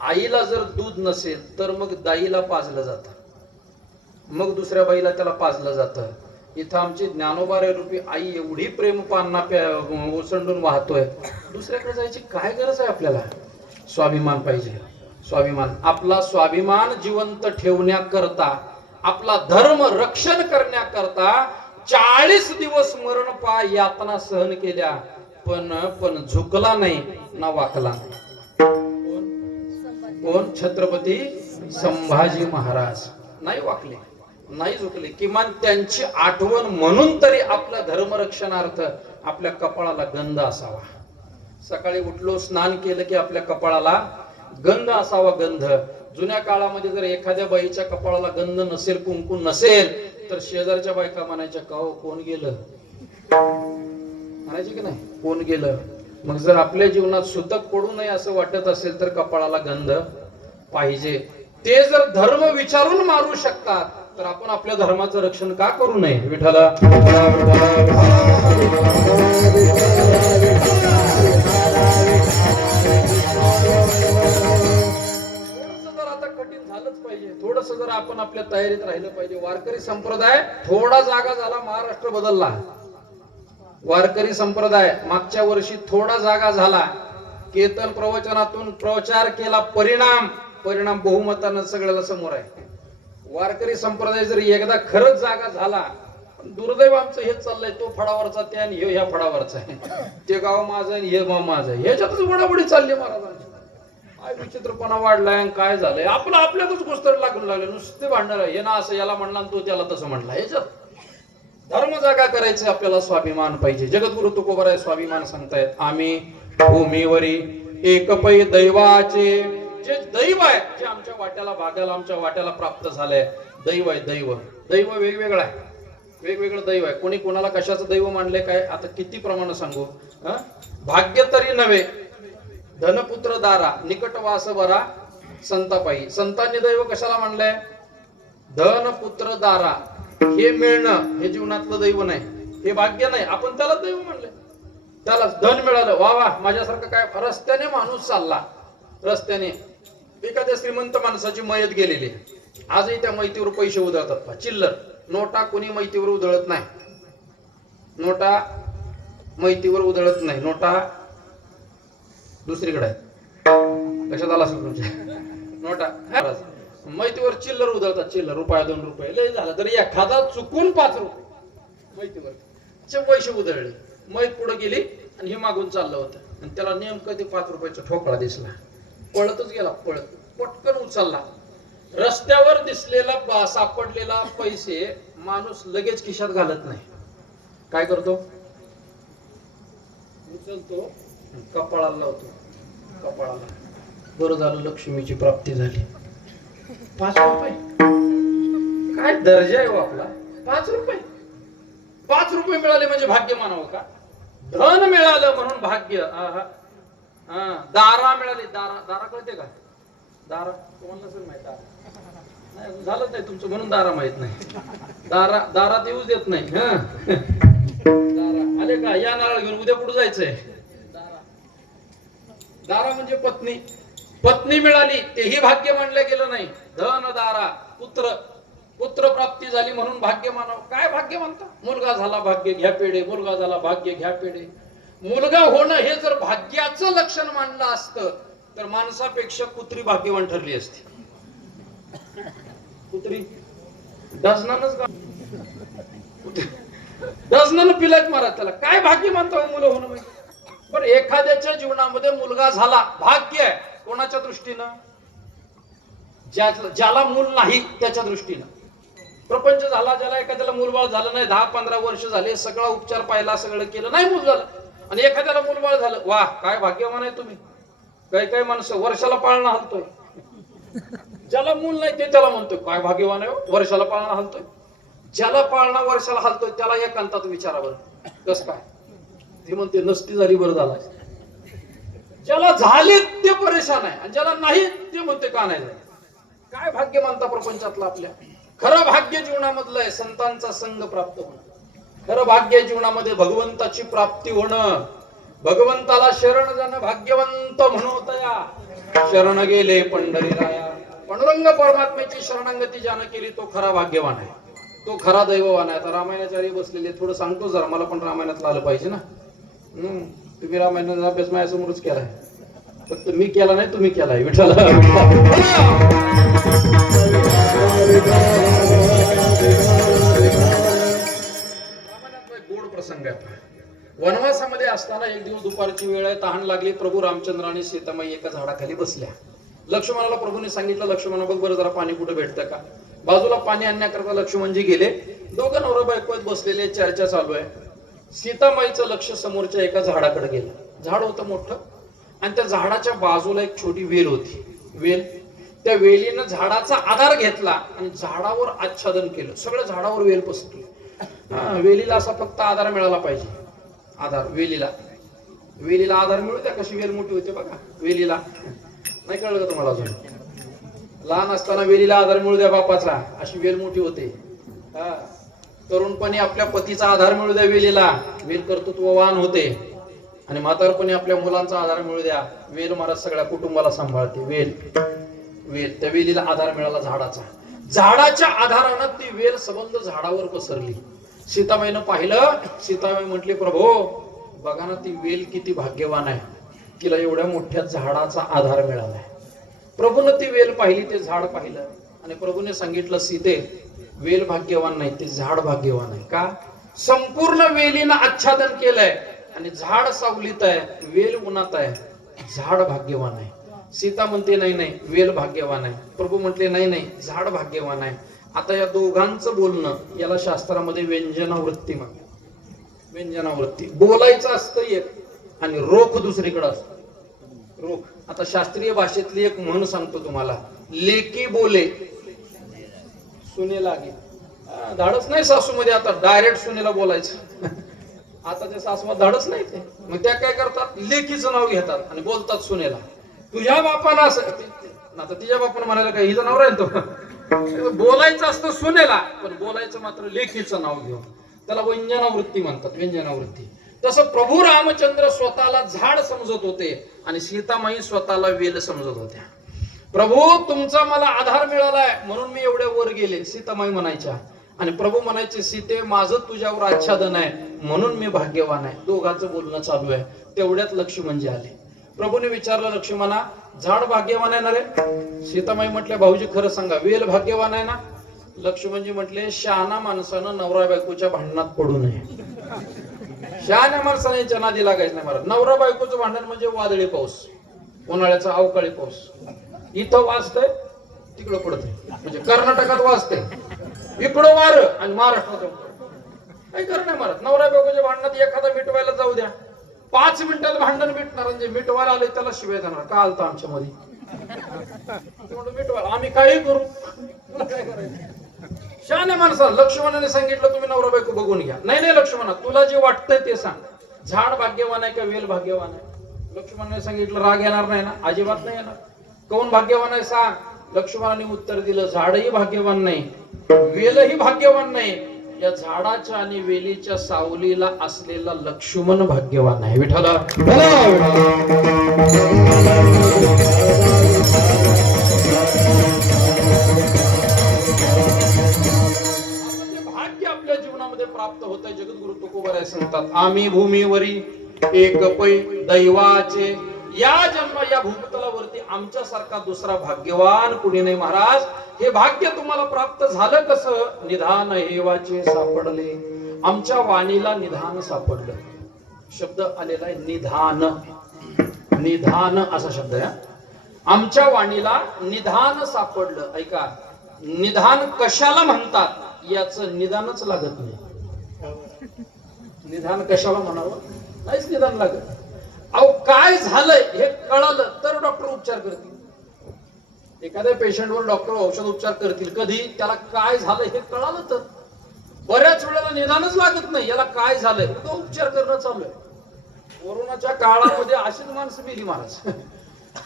आईला जर दूध नसेल तर मग दाईला पाजलं जातं, मग दुसऱ्या बाईला त्याला पाजलं जातं. इथं आमची ज्ञानोबारे रूपी आई एवढी प्रेमपान्ना ओसंडून वाहतोय, दुसऱ्याकडे जायची काय गरज आहे आपल्याला? स्वाभिमान पाहिजे, स्वाभिमान. आपला स्वाभिमान जिवंत ठेवण्याकरता, आपला धर्म रक्षण करण्याकरता 40 दिवस मरण पाय यातना सहन केल्या, पण झुकला नाही ना वाकला नाही. कोण? छत्रपती संभाजी महाराज. नाही वाकले, नाही झुकले. किमान त्यांची आठवण म्हणून तरी आपल्या धर्मरक्षणार्थ आपल्या कपाळाला गंध असावा. सकाळी उठलो, स्नान केलं की आपल्या कपाळाला गंध असावा, गंध. जुन्या काळामध्ये जर एखाद्या बाईच्या कपाळाला गंध नसेल, कुंकू नसेल, तर शेजारच्या बायका म्हणायच्या, का कोण गेलं, म्हणायचे की नाही, कोण गेलं. मग जर आपल्या जीवनात सुतक पडू नये असं वाटत असेल तर कपाळाला गंध पाहिजे. ते जर धर्म विचारून मारू शकतात तर आपण आपल्या धर्माचं रक्षण का करू नये? विठ्ठला जर आता कठीण झालंच पाहिजे, थोडस जर आपण आपल्या तयारीत राहिलं पाहिजे. वारकरी संप्रदाय थोडा जागा झाला, महाराष्ट्र बदलला. वारकरी संप्रदाय मागच्या वर्षी थोडा जागा झाला, कीर्तन प्रवचनातून प्रचार केला, परिणाम बहुमतानं सगळ्याला समोर आहे. वारकरी संप्रदाय जर एकदा खरंच जागा झाला, दुर्दैव आमचं हेच चाललंय, तो फडावरचा त्या आणि ह्या फडावरचा आहे, ते गाव माझं आणि हे गाव माझं आहे, ह्याच्यातच वडावडी चालली महाराजांची. काय विचित्रपणा वाढलाय, काय झालंय, आपलं आपल्यातच गोष्ट लागून लागले, नुसते भांडण. हे ना असं याला म्हणला, तो त्याला तसं म्हणला. ह्याच्यात धर्म जागा करायचे, आपल्याला स्वाभिमान पाहिजे. जगद्गुरु तुकोबराय स्वाभिमान सांगतायत, आम्ही भूमीवरी एकपै दैवाचे. जे दैव आहे, जे आमच्या वाट्याला भागाला, आमच्या वाट्याला प्राप्त झालंय, दैव आहे. दैव वेगवेगळं आहे, वेगवेगळं दैव आहे. कोणी कोणाला कशाचं दैव मानले, काय आता किती प्रमाण सांगू. भाग्य तरी नव्हे, धनपुत्र दारा, निकटवास बरा संतापायी. संतांनी दैव कशाला मानलंय? धन पुत्र दारा, हे मिळणं हे जीवनातलं दैव नाही, हे भाग्य नाही. आपण त्याला दैव म्हणले. त्याला धन मिळालं, वा वा, माझ्यासारखं काय. रस्त्याने माणूस चालला, रस्त्याने एखाद्या श्रीमंत माणसाची मयत गेलेली, आजही त्या मैतीवर पैसे उधळतात. चिल्लर नोटा कोणी मैतीवर उधळत नाही, नोटा मैतीवर उधळत नाही. नोटा दुसरीकडे आहेत. लक्षात आला असेल तुमच्या. नोटा मैतीवर चिल्लर उधळतात. चिल्लर रुपया 2 रुपये लय झालं तरी एखादा चुकून 5 रुपये मैतीवर पैसे उधळले. मैत पुढे गेली आणि हे मागून चाललं होतं, आणि त्याला नेमकं ते 5 रुपयाचा ठोकळा दिसला. पळतच गेला, पटकन उचलला. रस्त्यावर दिसलेला सापडलेला पैसे माणूस लगेच खिशात घालत नाही. काय करतो? उचलतो, कपाळाला लावतो. कपाळाला, बरं झालं लक्ष्मीची प्राप्ती झाली. 5 रुपये काय दर्जा आहे हो आपला? 5 रुपये, 5 रुपये मिळाले म्हणजे भाग्य मानावं का? धन मिळालं म्हणून भाग्य. दारा मिळाली. दारा कळते का? दारा तुम्हाला नसेल माहित. दारा झालंच नाही तुमचं म्हणून दारा माहित नाही. दारात येऊच देत नाही. दारा आले का? या नारळ घेऊन, उद्या कुठं जायचंय? दारा म्हणजे पत्नी. पत्नी मिळाली, तेही भाग्य मानलं गेलं नाही. धन दारा, पुत्र प्राप्ती झाली म्हणून भाग्य मानावं. काय भाग्य म्हणता? मुलगा झाला भाग्य घ्या पेढे, मुलगा झाला भाग्य घ्या पेढे. मुलगा होणं हे जर भाग्याचं लक्षण मानलं असतं तर माणसापेक्षा कुत्री भाग्यवान ठरली असती. कुत्री डझनानं पिलाच मारा त्याला. काय भाग्य मानता मुलं होणं म्हणजे? पण एखाद्याच्या जीवनामध्ये मुलगा झाला, भाग्य आहे. कोणाच्या दृष्टीनं? ज्याला मूल नाही त्याच्या दृष्टीनं. प्रपंच झाला, ज्याला एखाद्याला मूलबाळ झालं नाही, 10-15 वर्ष झाले, सगळा उपचार पाहिला, सगळं केलं, नाही मूल झालं, आणि एखाद्याला मूलबाळ झालं, वा काय भाग्यवान आहे तुम्ही. काही माणसं वर्षाला पाळणा हलतोय. ज्याला मूल नाही ते त्याला म्हणतोय काय भाग्यवान आहे, वर्षाला पाळणा हलतोय. ज्याला पाळणा वर्षाला हलतोय त्याला एकांतात विचारावर कस काय? ते म्हणते नसती झाली बरं झाला. ज्याला झाले ते परेशान आहे, आणि ज्याला नाही ते म्हणते का नाही झाले. काय भाग्य मानता प्रपंचातलं आपल्या? खरं भाग्य जीवनामधलं आहे संतांचा संग प्राप्त होणं. खरं भाग्य जीवनामध्ये भगवंताची प्राप्ती होणं. भगवंताला शरण जाणं भाग्यवंत म्हणवतया. शरण गेले पंढरीराया. पांडुरंग परमात्म्याची शरणागती ज्यानं केली तो खरा भाग्यवान आहे, तो खरा दैववान आहे. आता रामायणाचार्य बसलेले, थोडं सांगतो जरा, मला पण रामायणातलं आलं पाहिजे ना. तुम्ही रामायणाचा अभ्यास माझ्यासमोरच केलाय, फक्त मी केला नाही, तुम्ही केलाय. विठ्ठल गोड प्रसंग आहे. वनवासामध्ये असताना एक दिवस दुपारची वेळ आहे, तहान लागली. प्रभू रामचंद्र आणि सीतामाई एका झाडाखाली बसल्या. लक्ष्मणाला प्रभूने सांगितलं, लक्ष्मणा बघ बरं जरा पाणी कुठे भेटतं का. बाजूला पाणी आणण्याकरता लक्ष्मणजी गेले. दोघं नवरा बायको बसलेले, चर्चा चालू आहे. सीतामाईचं लक्ष समोरच्या एका झाडाकडे गेलं. झाड होतं मोठं, आणि त्या झाडाच्या बाजूला एक छोटी वेल होती. वेल, त्या वेलीनं झाडाचा आधार घेतला आणि झाडावर आच्छादन केलं. सगळं झाडावर वेल पसरली. वेलीला असा फक्त आधार मिळाला पाहिजे. आधार वेलीला आधार मिळू द्या. कशी वेल मोठी होते बघा वेलीला. नाही कळलं का तुम्हाला अजून? लहान असताना वेलीला आधार मिळू द्या बापाचा, अशी वेल मोठी होते. हा. तरुणपणी आपल्या पतीचा आधार मिळू द्या वेलीला, वेल कर्तृत्ववान होते. आणि म्हातारपणी आपल्या मुलांचा आधार मिळू द्या, वेल महाराज सगळ्या कुटुंबाला सांभाळते. वेल वेल त्या वेलीला आधार मिळाला झाडाचा. झाडाच्या आधारानं ती वेल संबंध झाडावर पसरली. सीताबाईनं पाहिलं, सीताबाई म्हटली, प्रभो बघा ना ती वेल किती भाग्यवान आहे, तिला एवढ्या मोठ्या झाडाचा आधार मिळालाय. प्रभूने ती वेल पाहिली, ते झाड पाहिलं आणि प्रभूने सांगितलं, सीते वेल भाग्यवान नाही, ते झाड भाग्यवान आहे. का? संपूर्ण वेलीनं आच्छादन केलंय आणि झाड सावलीत आहे, वेल उन्हात आहे, झाड भाग्यवान आहे. सीता म्हणते नाही नाही वेल भाग्यवान आहे. प्रभू म्हटले नाही नाही झाड भाग्यवान आहे. आता या दोघांचं बोलणं याला शास्त्रामध्ये व्यंजनावृत्ती म्हणतात. व्यंजनावृत्ती बोलायचं असतं एक आणि रोख दुसरीकडे असतो. रोख. आता शास्त्रीय भाषेतली एक म्हण सांगतो तुम्हाला, लेकी बोले सुने लागे. धाडच नाही सासूमध्ये आता डायरेक्ट सुनेला बोलायचं. आता ते सासूला धाडच नाही ते, मग त्या काय करतात, लेकीचं नाव घेतात आणि बोलतात सुनेला, तुझ्या बापाला असं. आता तिच्या बापाला म्हणायला काय हिचं नाव राहील तो. बोलायचं असतं सुनेला, पण बोलायचं मात्र लेकीचं नाव घेऊन. त्याला व्यंजनावृत्ती म्हणतात. व्यंजनावृत्ती. तसं प्रभू रामचंद्र स्वतःला झाड समजत होते आणि सीतामाई स्वतःला वेल समजत होत्या. प्रभू तुमचा मला आधार मिळालाय म्हणून मी एवढ्या वर गेले, सीतामाई म्हणायच्या. आणि प्रभू म्हणायचे, सीते माझं तुझ्यावर आच्छादन आहे म्हणून मी भाग्यवान आहे. दोघांचं बोलणं चालू आहे. तेवढ्यात लक्ष्मणजी आले. प्रभूने विचारलं, लक्ष्मणा झाड भाग्यवान आहे ना रे? सीतामाई म्हटल्या, भाऊजी खरं सांगा वेल भाग्यवान आहे ना? लक्ष्मणजी म्हटले, शहाणा माणसानं नवरा बायकोच्या भांडणात पडू नये. शहाण्या माणसाने यांच्या नादी लागायचं नाही महाराज. नवरा बायकोचं भांडण म्हणजे वादळी पाऊस, उन्हाळ्याचा अवकाळी पाऊस. इथं वाजतंय तिकडं पडतंय, म्हणजे कर्नाटकात वाजतंय इकडं वार आणि महाराष्ट्रात काही खरं नाही महाराज. नवरा बायकोच्या भांडणात एखादा मिटवायला जाऊ द्या, 5 मिनिटात भांडण मिटणार. म्हणजे मिटवायला आले त्याला शिवाय जाणार, का आलता आमच्या मध्ये मिटवायला, आम्ही काही करू, काय करायचं. शहाण्या माणसाला लक्ष्मणाने सांगितलं, तुम्ही नवरा बायको बघून घ्या. नाही नाही लक्ष्मणा तुला जे वाटतंय ते सांग, झाड भाग्यवान आहे का वेल भाग्यवान आहे? लक्ष्मणाने सांगितलं, राग येणार नाही ना? अजिबात नाही येणार. कोण भाग्यवान आहे सांग? लक्ष्मणाने उत्तर दिलं, झाडही भाग्यवान नाही, वेलही भाग्यवान नाही, या झाडाच्या आणि वेलीच्या सावलीला असलेला लक्ष्मण भाग्यवान आहे. विठ्ठला भाग्य आपल्या जीवनामध्ये प्राप्त होत आहे. जगद्गुरु तुकोबाराय सांगतात, आम्ही भूमीवरी एक पै दैवाचे, या जन्म या भूतलावरती आमच्यासारखा दुसरा भाग्यवान कुणी नाही महाराज. हे भाग्य तुम्हाला प्राप्त झालं कसं? निधान हेवाचे सापडले. आमच्या वाणीला निधान सापडलं. शब्द आलेला आहे निधान. निधान असा शब्द आहे. आमच्या वाणीला निधान सापडलं. ऐका, निधान कशाला म्हणतात याचं निदानच लागत नाही. निधान कशाला म्हणावं, नाहीच निदान लागत. अहो काय झालंय हे कळालं तर डॉक्टर उपचार करतील. एखाद्या पेशंटवर डॉक्टर औषध उपचार करतील कधी, त्याला काय झालंय हे कळालं तर. बऱ्याच वेळेला निदानच लागत नाही, याला काय झालंय तो उपचार करणं चालू आहे. कोरोनाच्या काळामध्ये अशीच माणसं मेली महाराज.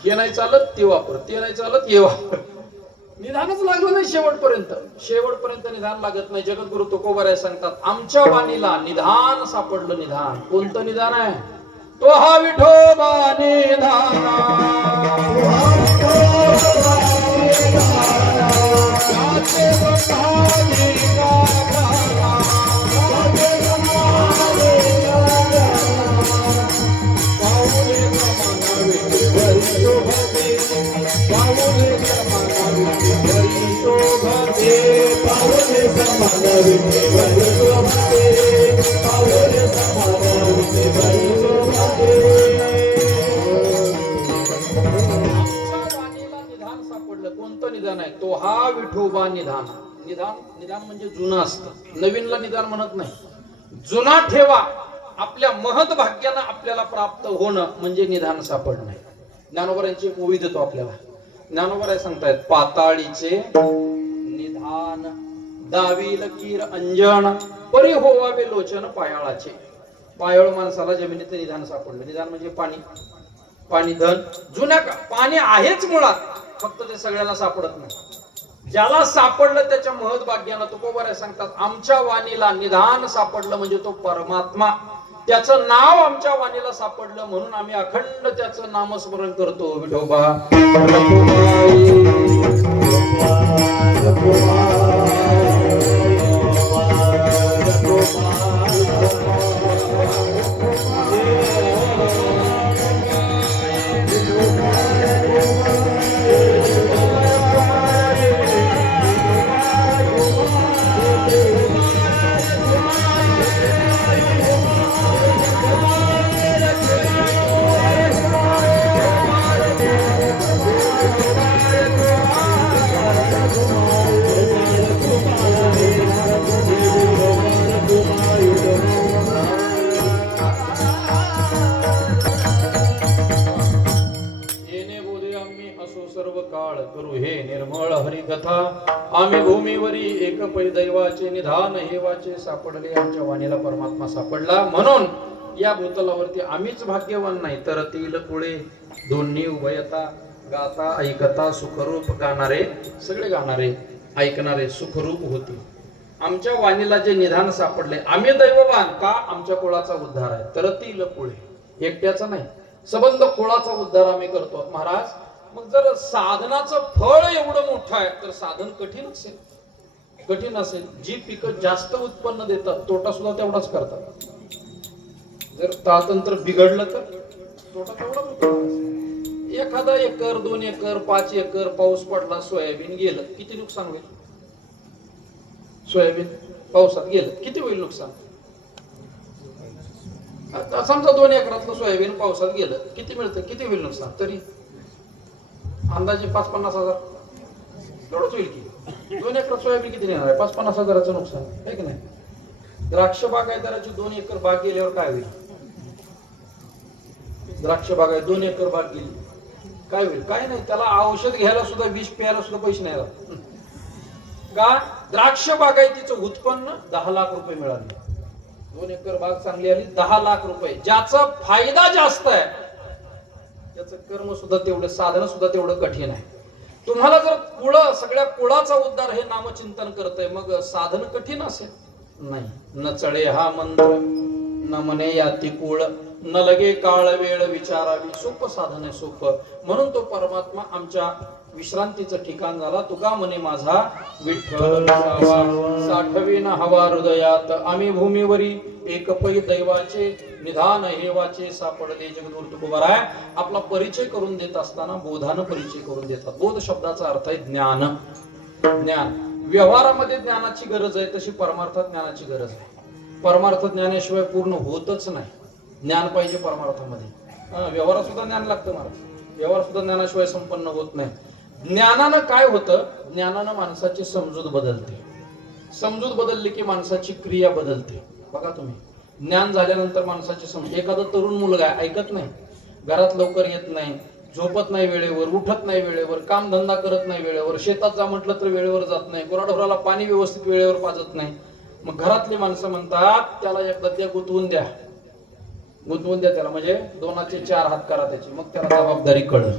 हे नाही चालत ते वापर, ते नाही चालत हे वापर. निदानच लागलं नाही शेवटपर्यंत. शेवटपर्यंत निदान लागत नाही. जगद्गुरु तुकोबाराय सांगतात, आमच्या वाणीला निदान सापडलं. निदान कोणतं निदान आहे? तो हा विठोबा निधाना. कोणतं निदान आहे? तो हा विठोबा निधान. निदान निदान म्हणजे जुनं असतं, नवीनला निदान म्हणत नाही. जुना ठेवा. आपल्या महत भाग्यानं आपल्याला प्राप्त होणं म्हणजे निधान सापडणं. ज्ञानोबरांची एक ओवी देतो आपल्याला. ज्ञानोबराय सांगतायत, पाताळीचे निधान दावील कीर अंजन परी होवावे लोचन पायाळाचे. पायाळ माणसाला जमिनीत निधान सापडलं. निधान म्हणजे पाणी. पाणी धन. जुन्या पाणी आहेच मुळात, फक्त ते सगळ्यांना सापडत नाही. ज्याला सापडलं त्याच्या महत् भाग्यानं तुकोबाराय सांगतात, आमच्या वाणीला निधान सापडलं म्हणजे तो परमात्मा, त्याचं नाव आमच्या वाणीला सापडलं म्हणून आम्ही अखंड त्याचं नामस्मरण करतो. विठोबा करू हे निर्मळ हरिकथा, आम्ही भूमीवरी एक पै दैवाचे निधान हे वाचे सापडले. आमच्या वाणीला परमात्मा सापडला म्हणून या भूतलावरती आम्हीच भाग्यवान नाही तर तील कुळे दोन्ही उभयता गाता ऐकता सुखरूप गाणारे, सगळे गाणारे ऐकणारे सुखरूप होते. आमच्या वाणीला जे निधान सापडले, आम्ही दैववान का आमच्या कुळाचा उद्धार आहे. तर तील कुळे एकट्याचा नाही, सबंध कुळाचा उद्धार आम्ही करतो. महाराज मग जर साधनाचं फळ एवढं मोठं आहे तर साधन कठीण असेल, कठीण असेल. जी पिकं जास्त उत्पन्न देतात तोटा सुद्धा तेवढाच करतात. जर तातंत्र बिघडलं तर तोटा तेवढाच होतो. एखादा एकर 2 एकर 5 एकर पाऊस पडला, सोयाबीन गेलं, किती नुकसान होईल. सोयाबीन पावसात गेलं किती होईल नुकसान. समजा 2 एकरातलं सोयाबीन पावसात गेलं किती मिळतं, किती होईल नुकसान. तरी अंदाजे 5-50 हजार एवढंच होईल की. 2 एकर सोयाबीन किती नेणार आहे, 5-50 हजाराचं नुकसान आहे की नाही. द्राक्ष बागायतदाराची 2 एकर बाग गेल्यावर काय होईल. द्राक्ष बागायत 2 एकर बाग गेली काय होईल, काय नाही. त्याला औषध घ्यायला सुद्धा, विष प्यायला सुद्धा पैसे नाही राहत. का द्राक्ष बागायतीचं उत्पन्न 10 लाख रुपये मिळाले. 2 एकर बाग चांगली आली, 10 लाख रुपये. ज्याचा फायदा जास्त आहे त्याचं कर्म सुद्धा तेवढं, साधन सुद्धा तेवढं कठीण आहे. तुम्हाला जर कुळ, सगळ्या कुळाचा उद्धार हे नामचिंतन करतंय मग साधन कठीण असेल नाही. न चळे हा मंत्र, न मने याती कुळ, न लगे काळ वेळ विचारावी. सोपं साधन आहे, सोपं. म्हणून तो परमात्मा आमच्या विश्रांतीचं ठिकाण झाला. तुका म्हणे माझा विठ्ठल साठवीन हवा हृदयात, आम्ही भूमीवरी एक पै दैवाचे निधान हे वाचे सापडले. जगद्गुरु तुकोबाराय आपला परिचय करून देत असताना बोधानं परिचय करून देतात. बोध शब्दाचा अर्थ आहे ज्ञान. ज्ञान व्यवहारामध्ये ज्ञानाची गरज आहे तशी परमार्थात ज्ञानाची गरज आहे. परमार्थ ज्ञानाशिवाय पूर्ण होतच नाही. ज्ञान पाहिजे परमार्थामध्ये. व्यवहारात सुद्धा ज्ञान लागतं महाराज. व्यवहार सुद्धा ज्ञानाशिवाय संपन्न होत नाही. ज्ञानानं काय होतं, ज्ञानानं माणसाची समजूत बदलते. समजूत बदलली की माणसाची क्रिया बदलते. बघा तुम्ही, ज्ञान झाल्यानंतर माणसाची समज. एखादा तरुण मुलगा ऐकत नाही, घरात लवकर येत नाही, झोपत नाही वेळेवर, उठत नाही वेळेवर, काम धंदा करत नाही वेळेवर, शेतात जा म्हटलं तर वेळेवर जात नाही, गुराढोराला पाणी व्यवस्थित वेळेवर पाजत नाही. मग घरातली माणसं म्हणतात त्याला एकदा त्या गुंतवून द्या, गुंतवून द्या त्याला, म्हणजे 2चे 4 हात करा त्याची, मग त्याला जबाबदारी कळेल.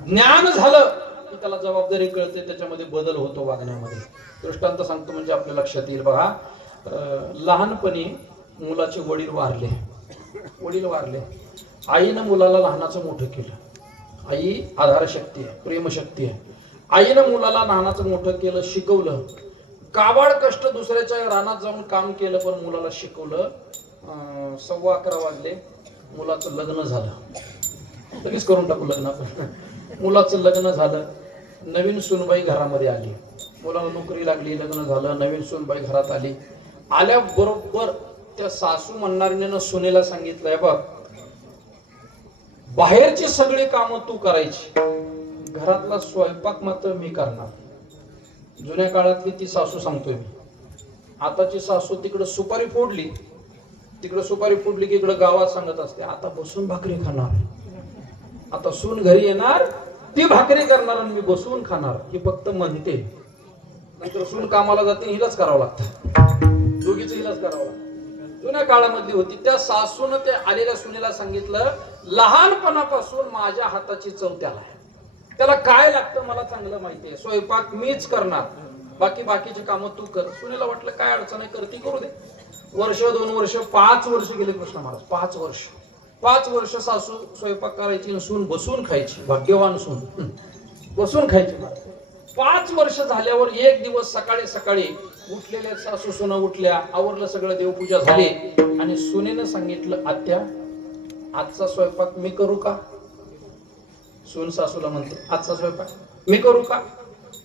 ज्ञान झालं की त्याला जबाबदारी कळते, त्याच्यामध्ये बदल होतो वागण्यामध्ये. दृष्टांत सांगतो म्हणजे आपल्या लक्षात येईल. बघा, लहानपणी मुलाचे वडील वारले. आईनं मुलाला लहानाचं मोठं केलं. आई आधारशक्ती आहे, प्रेमशक्ती आहे. आईनं मुलाला लहानाचं मोठं केलं, शिकवलं. काबाड कष्ट दुसऱ्याच्या रानात जाऊन काम केलं, पण मुलाला शिकवलं. 11:15 वाजले, मुलाचं लग्न झालं. लगेच करून टाकू लग्न आपण. मुलाचं लग्न झालं, नवीन सूनबाई घरामध्ये आली. मुलाला नोकरी लागली, लग्न झालं, नवीन सूनबाई घरात आली. आल्याबरोबर त्या सासू म्हणणारीने सुनेला सांगितलंय, बघ बाहेरची सगळी कामं तू करायची, घरातला स्वयंपाक मात्र मी करणार. जुन्या काळातली ती सासू सांगतोय मी. आताची सासू तिकडं सुपारी फोडली की इकडं गावात सांगत असते, आता बसून भाकरी खाणार. आता सून घरी येणार, ती भाकरी करणार आणि मी बसून खाणार. ही फक्त म्हणते. नंतर सून कामाला जाते, हिलाच करावं लागतं. दोघीच हिलाच करावं लागतं. जुन्या काळामधली होती. त्या सासून त्या आलेल्या सुनेला सांगितलं, लहानपणापासून माझ्या हाताची चव त्याला आहे. त्याला काय लागतं मला चांगलं माहितीये. स्वयंपाक मीच करणार, बाकीची कामं तू कर. सुनेला वाटलं काय अडचण आहे, करती करू दे. वर्ष 2 वर्ष 5 वर्ष गेले कृष्ण महाराज. 5 वर्ष सासू स्वयंपाक करायची आणि सून बसून खायची. भाग्यवान सून बसून खायची. 5 वर्ष झाल्यावर एक दिवस सकाळी उठलेल्या सासू सुना उठल्या, आवरलं सगळं, देवपूजा झाली आणि सुनेनं सांगितलं, आत्या आजचा स्वयंपाक मी करू का? सून सासूला म्हणते, आजचा स्वयंपाक मी करू का?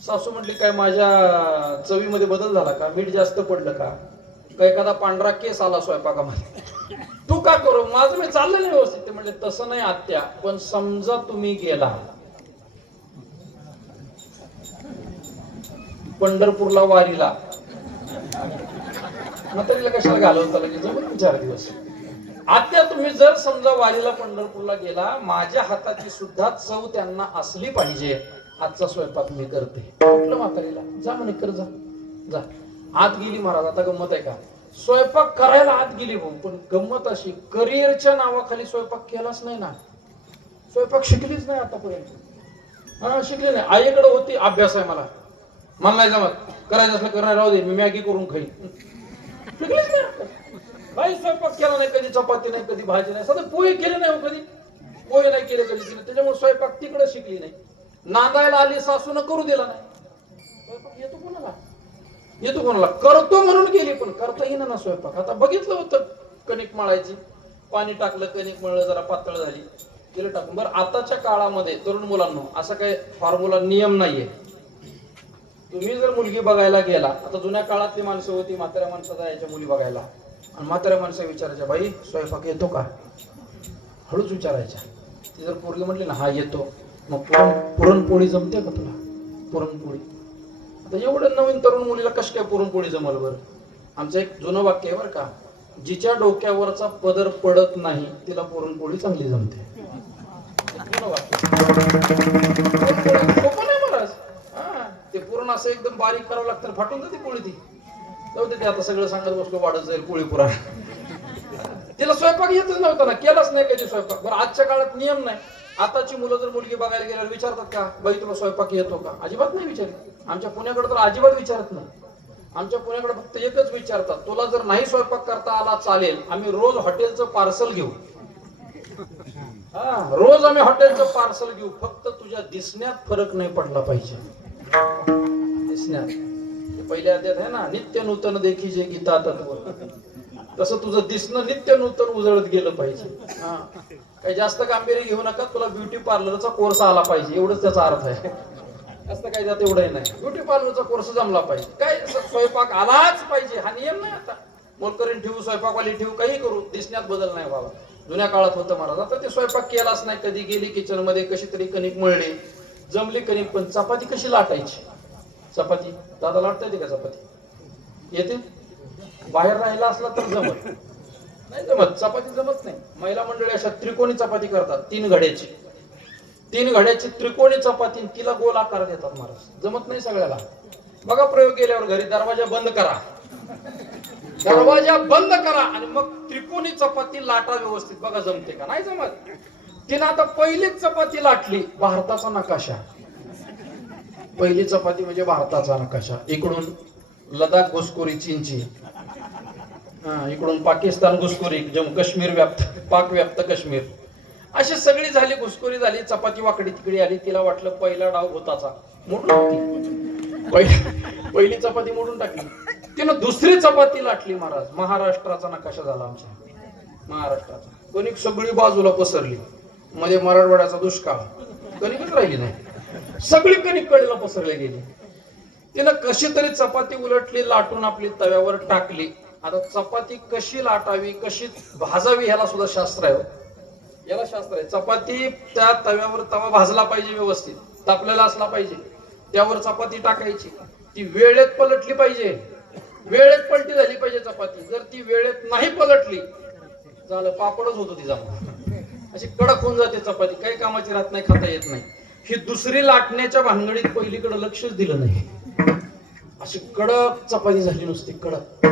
सासू म्हटली, काय माझ्या चवीमध्ये बदल झाला का? मीठ जास्त पडलं का? एखादा पांढरा केस आला स्वयंपाकामध्ये? तू का करू? माझं मी चाललं नाही व्यवस्थित. ते म्हणजे तसं नाही आत्या, पण समजा तुम्ही गेला पंढरपूरला वारीला, म्हातारीला कशाला घालवता लगेच? जमून 4 दिवस. आत्या तुम्ही जर समजा वारीला पंढरपूरला गेला, माझ्या हाताची सुद्धा चव त्यांना असली पाहिजे. आजचा स्वयंपाक मी करते. म्हटलं म्हातारीला, जा म्हणे, कर, जा. आत गेली महाराज. आता गंमत आहे का? स्वयंपाक करायला आत गेली भाऊ, पण गंमत अशी, करिअरच्या नावाखाली स्वयंपाक केलाच नाही ना. स्वयंपाक शिकलीच नाही आतापर्यंत. शिकली नाही. आईकडे होती, अभ्यास आहे मला नाही जमत, करायचं असलं करायला राहू दे, मी मॅगी करून खाईन. शिकलीच नाही. काही स्वयंपाक केला नाही, कधी चपाती नाही, कधी भाजी नाही, साधं पोहे केले नाही, कधी पोहे नाही केले, कधी केले. त्याच्यामुळे स्वयंपाक तिकडे शिकली नाही. नांदायला आली, सासून करू दिला नाही. स्वयंपाक येतो कोणाला? करतो म्हणून गेली, पण करता येईना ना स्वयंपाक. आता बघितलं होतं, कणिक मळायची, पाणी टाकलं, कणिक मळलं, जरा पातळ झाली, केलं टाकून. बरं, आताच्या काळामध्ये तरुण मुलांना असा काही फॉर्म्युला नियम नाहीये. तुम्ही जर मुलगी बघायला गेला, आता जुन्या काळातली माणसं होती, म्हाताऱ्या माणसाचा याच्या मुली बघायला, आणि म्हाताऱ्या माणसं विचारायच्या, बाई स्वयंपाक येतो का? हळूच विचारायच्या. ती जर पोरगी म्हटली ना, हा येतो, मग पुरणपोळी जमते का तुला? पुरणपोळी. आता एवढं नवीन तरुण मुलीला कशी काय पुरणपोळी जमल? बरं, आमचं एक जुनं वाक्य आहे बरं का, जिच्या डोक्यावरचा पदर पडत नाही तिला पुरणपोळी चांगली जमते. जुनं वाक्य. सोपं नाही महाराज. ते पुरण असं एकदम बारीक करावं लागतं, फाटून जाते पोळी ती. जाऊ दे, ते आता सगळं सांगत बसलो, वाढत जाईल पोळी पुरा. तिला स्वयंपाक येतच नव्हता ना, केलाच नाही कधी स्वयंपाक. बरं, आजच्या काळात नियम नाही. आताची मुलं जर मुलगी बघायला गेल्यावर विचारतात का, बाई तुला स्वयंपाक येतो का? अजिबात नाही विचारत. आमच्या पुण्याकडे तर अजिबात विचारत नाही. आमच्या पुण्याकडे फक्त एकच विचारतात, तुला जर नाही स्वयंपाक करता आला चालेल, आम्ही रोज हॉटेलचं पार्सल घेऊ. रोज आम्ही हॉटेलचं पार्सल घेऊ, फक्त तुझ्या दिसण्यात फरक नाही पडला पाहिजे. दिसण्यात पहिल्या अध्यायात आहे ना, नित्य नूतन देखी जे गीता तत्व, तसं तुझं दिसणं नित्य नूतन उजळत गेलं पाहिजे. काही जास्त गांभीर्य घेऊ नका, तुला ब्युटी पार्लरचा कोर्स आला पाहिजे, एवढंच त्याचा अर्थ आहे. जास्त काही जात एवढंही नाही. ब्युटी पार्लरचा कोर्स जमला पाहिजे, काय स्वयंपाक आलाच पाहिजे हा नियम नाही. आता मोलकरीण ठेवू, स्वयंपाकवाली ठेवू, काही करू, दिसण्यात बदल नाही व्हावा. जुन्या काळात होतं महाराज. आता ते स्वयंपाक केलाच नाही कधी. गेली किचन मध्ये, कशी तरी कणिक मळली, जमली कणिक, पण चपाती कशी लाटायची? चपाती दादा लाटता येते का? चपाती येते? बाहेर राहिला असला तर जमत नाही, जमत चपाती जमत नाही. महिला मंडळी अशा त्रिकोणी चपाती करतात, 3 घड्याची त्रिकोणी चपाती, तिला गोल आकार देतात महाराज. जमत नाही सगळ्याला. बघा प्रयोग केल्यावर घरी दरवाजा बंद करा आणि मग त्रिकोणी चपाती लाटा व्यवस्थित, बघा जमते का? नाही जमत. तिने आता पहिलीच चपाती लाटली, भारताचा नकाशा. पहिली चपाती म्हणजे भारताचा नकाशा. इकडून लडाख घुसखोरी चीनची, इकडून पाकिस्तान घुसखोरी, जम्मू काश्मीर व्याप्त, पाक व्याप्त काश्मीर, अशी सगळी झाली, घुसखोरी झाली. चपाती वाकडी तिकडी आली. तिला वाटलं पहिला डाव भूताचा, मोडून टाकली. पहिली चपाती मोडून टाकली. तिनं दुसरी चपाती लाटली महाराज. महाराष्ट्राचा नकाशा झाला आमच्या महाराष्ट्राचा. कणिक सगळी बाजूला पसरली, मध्ये मराठवाड्याचा दुष्काळ, कणिकच राहिली नाही, सगळी कणिक कडेला पसरली गेली. तिनं कशी तरी चपाती उलटली, लाटून आपली तव्यावर टाकली. आता चपाती कशी लाटावी, कशी भाजावी, ह्याला सुद्धा शास्त्र आहे. याला शास्त्र आहे. चपाती त्या तव्यावर, तवा भाजला पाहिजे, व्यवस्थित तापलेला असला पाहिजे, त्यावर चपाती टाकायची. ती वेळेत पलटली पाहिजे, वेळेत पलटी झाली पाहिजे चपाती. जर ती वेळेत नाही पलटली, झालं, पापडच होतो तिचा. अशी कडक होऊन जाते चपाती, काही कामाची राहत नाही, खाता येत नाही. ही दुसरी लाटण्याच्या भानगडीत पहिलीकडे लक्षच दिलं नाही, अशी कडक चपाती झाली, नुसती कडक.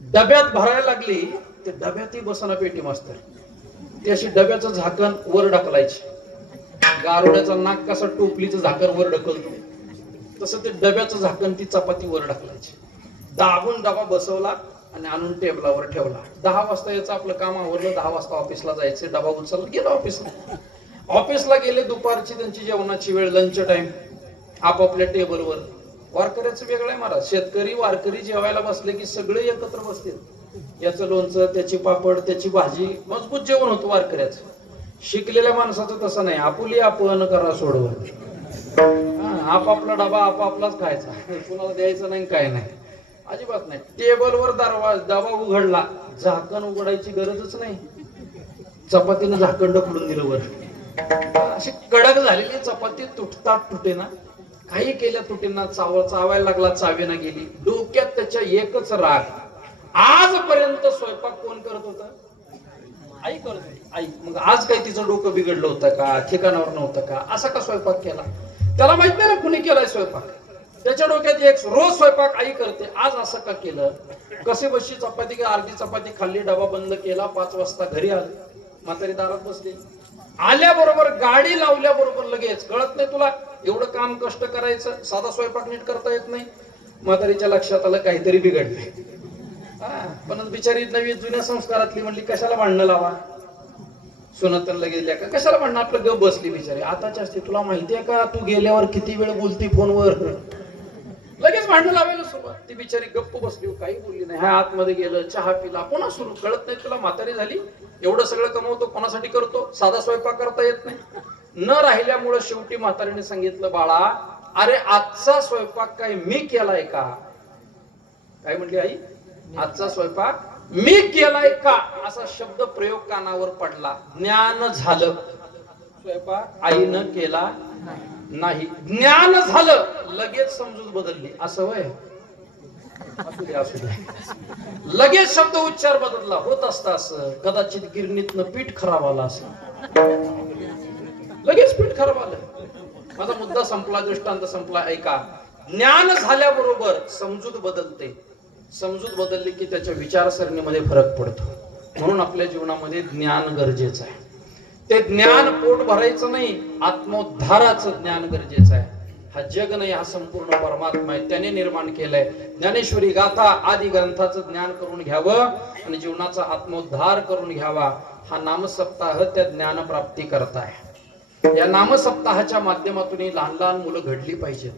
डब्यात भरायला लागली, ते डब्यातही बसना पेटी मास्तर. ती अशी डब्याचं झाकण वर ढकलायची, गारोड्याचा नाक कसा टोपलीचं झाकण वर ढकलतो तसं ते डब्याचं झाकण ती चपाती वर ढकलायची. दाबून डबा बसवला आणि आणून टेबलावर ठेवला. 10 वाजता याचं आपलं काम आवरलं. 10 वाजता ऑफिसला जायचं. डबा उचलला गेलो ऑफिसला. ऑफिसला गेले. दुपारची त्यांची जेवणाची वेळ, लंच टाइम. आपापल्या टेबलवर. वारकऱ्याचं वेगळं आहे महाराज. शेतकरी वारकरी जेवायला बसले की सगळे एकत्र बसतील. याचं लोणचं, त्याची पापड, त्याची भाजी, मजबूत जेवण होतं वारकऱ्याचं. शिकलेल्या माणसाचं तसं नाही. आपुली आपण करा सोडवून. आपापला डबा आपापलाच खायचा, कुणाला द्यायचं नाही काय नाही, अजिबात नाही. टेबलवर डबा उघडला, झाकण उघडायची गरजच नाही. चपातीनं झाकण ढकलून दिलं वर. अशी कडक झालेली चपाती तुटतात तुटेना, काही केल्या तुटेना. चावायला लागला, चावेना गेली. डोक्यात त्याच्या एकच राग, आजपर्यंत स्वयंपाक कोण करत होता? आई करत होती. आई. मग आज काही तिचं डोकं बिघडलं होतं का? ठिकाणावर नव्हतं का? असा का स्वयंपाक केला? त्याला माहित नाही ना कुणी केलाय स्वयंपाक. त्याच्या डोक्यात एक, रोज स्वयंपाक आई करते, आज असं का केलं? कसे बशी चपाती का अर्धी चपाती खाल्ली, डबा बंद केला. 5 वाजता घरी आले. म्हातारी दारात बसली. आल्याबरोबर गाडी लावल्याबरोबर लगेच, कळत नाही तुला एवढं काम कष्ट करायचं, साधा स्वयंपाक नीट करता येत नाही. म्हातारीच्या लक्षात आलं काहीतरी बिघडते. पण बिचारी नवी जुन्या संस्कारातली म्हणली कशाला भांडणं लावा. सुनतनला गेल्या का कशाला भांडणं, आपलं गप बसली बिचारी. आताची असते. तुला माहितीये का तू गेल्यावर किती वेळ बोलती फोनवर? लगेच भांडणं लावायला सुरुवात. ती बिचारी गप्प बसली, काही बोलली नाही. हा आतमध्ये गेलं, चहा पिला, पुन्हा सुरू. कळत नाही तुला म्हातारी झाली, एवढं सगळं कमवतो, कोणासाठी करतो? साधा स्वयंपाक करता येत नाही. न राहिल्यामुळे शेवटी म्हातारीने सांगितलं, बाळा अरे आजचा स्वयंपाक काय मी केलाय का? काय म्हणली आई? आजचा स्वयंपाक मी केलाय का? असा शब्द प्रयोग कानावर पडला. ज्ञान झालं. स्वयंपाक आईनं केला नाही, ज्ञान झालं. लगेच समजूत बदलली. असं वय असू दे असू दे, लगेच शब्द उच्चार बदलला. होत असतं असं. कदाचित गिरणीतनं पीठ खराब आलं असं, लगेच पीठ खराब आलं. माझा मुद्दा संपला, दृष्टांत संपला. ऐका, ज्ञान झाल्याबरोबर समजूत बदलते. समजूत बदलली की त्याच्या विचारसरणीमध्ये फरक पडतो. म्हणून आपल्या जीवनामध्ये ज्ञान गरजेचं आहे. ते ज्ञान पोट भरायचं नाही, आत्मोद्धाराचं ज्ञान गरजेचं आहे. हा जग नाही, हा संपूर्ण परमात्मा आहे, त्याने निर्माण केलंय. ज्ञानेश्वरी गाथा आदी ग्रंथाचं ज्ञान करून घ्यावं आणि जीवनाचा आत्मोद्धार करून घ्यावा. हा नामसप्ताह त्या ज्ञान प्राप्ती करताय. या नामसप्ताहाच्या माध्यमातून लहान लहान मुलं घडली पाहिजेत.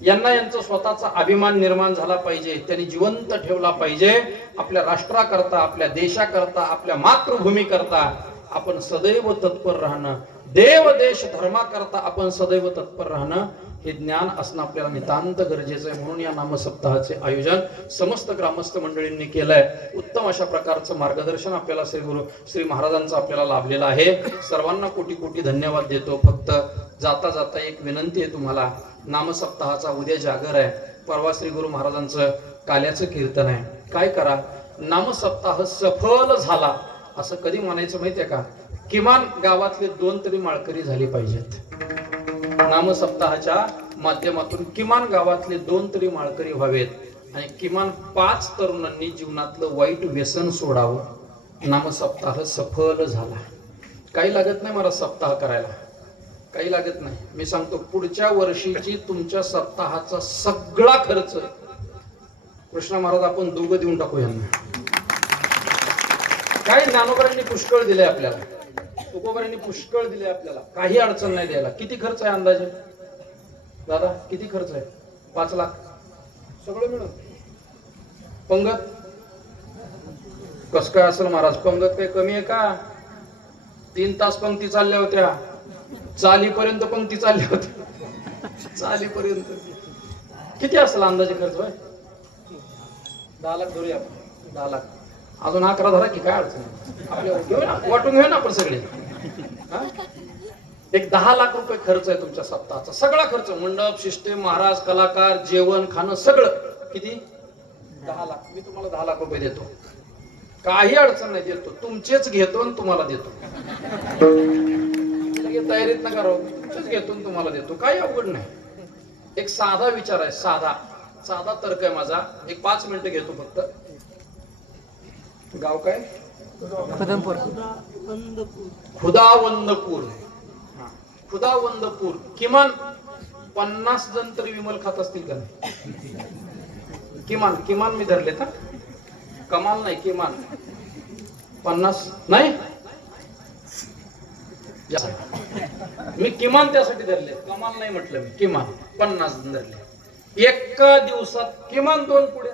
यांना यांचा स्वतःचा अभिमान निर्माण झाला पाहिजे. त्यांनी जिवंत ठेवला पाहिजे. आपल्या राष्ट्राकरता, आपल्या देशाकरता, आपल्या मातृभूमीकरता आपण सदैव तत्पर राहणं, देव देश धर्माकरता आपण सदैव तत्पर राहणं, हे ज्ञान असणं आपल्याला नितांत गरजेचं आहे. म्हणून या नामसप्ताहाचे आयोजन समस्त ग्रामस्थ मंडळींनी केलंय. उत्तम अशा प्रकारचं मार्गदर्शन आपल्याला श्री महाराजांचं आपल्याला लाभलेलं आहे. सर्वांना कोटी कोटी धन्यवाद देतो. फक्त जाता जाता एक विनंती आहे तुम्हाला. नामसप्ताहाचा उद्या जागर आहे. परवा श्री गुरु महाराजांचं काल्याचं कीर्तन आहे. काय करा, नामसप्ताह सफल झाला असं कधी म्हणायचं माहितीये का? किमान गावातले 2 तरी माळकरी झाले पाहिजेत. नामसप्ताहाच्या माध्यमातून किमान गावातले 2 तरी माळकरी व्हावेत आणि किमान 5 तरुणांनी जीवनातलं वाईट व्यसन सोडावं. नामसप्ताह सफल झाला. काही लागत नाही मला सप्ताह करायला, काही लागत नाही. मी सांगतो, पुढच्या वर्षीची तुमच्या सप्ताहाचा सगळा खर्च कृष्ण महाराज आपण दोघं देऊन टाकू यांना. काही ज्ञानोबरांनी पुष्कळ दिले आपल्याला, तुकोबरांनी पुष्कळ दिले आपल्याला, काही अडचण नाही द्यायला. किती खर्च आहे अंदाजे दादा? किती खर्च आहे? 5 लाख सगळं मिळून. पंगत कस काय असेल महाराज? पंगत काही कमी आहे का? 3 तास पंक्ती चालल्या होत्या, चालीपर्यंत पंक्ती चालल्या होत्या, चालीपर्यंत. किती असेल अंदाजे खर्च? 10 लाख धरूया आपण. 10 लाख अजून 11 धरा की, काय अडचण आपल्या घेऊ ना, वाटून घेऊ ना आपण सगळे. एक 10 लाख रुपये खर्च आहे तुमच्या सप्ताहाचा. सगळा खर्च, मंडप, सिस्टीम, महाराज, कलाकार, जेवण खाणं सगळं. किती? 10 लाख. मी तुम्हाला 10 लाख रुपये देतो, काही अडचण नाही. देतो, तुमचेच घेतो आणि तुम्हाला देतो. तयारीत नका राहू, तुमचेच घेतो आणि तुम्हाला देतो. काही अवघड नाही. एक साधा विचार आहे, साधा साधा तर्क आहे माझा. एक 5 मिनिटं घेतो फक्त. गाव काय? खुदावंदपूर. खुदावंदपूर किमान 50 जण तरी विमल खात असतील का नाही? किमान किमान मी धरले का? कमाल नाही, किमान 50 नाही. मी किमान त्यासाठी धरले, कमाल नाही म्हटलं मी, किमान 50 जण धरले. एका दिवसात किमान 2 पुड्या,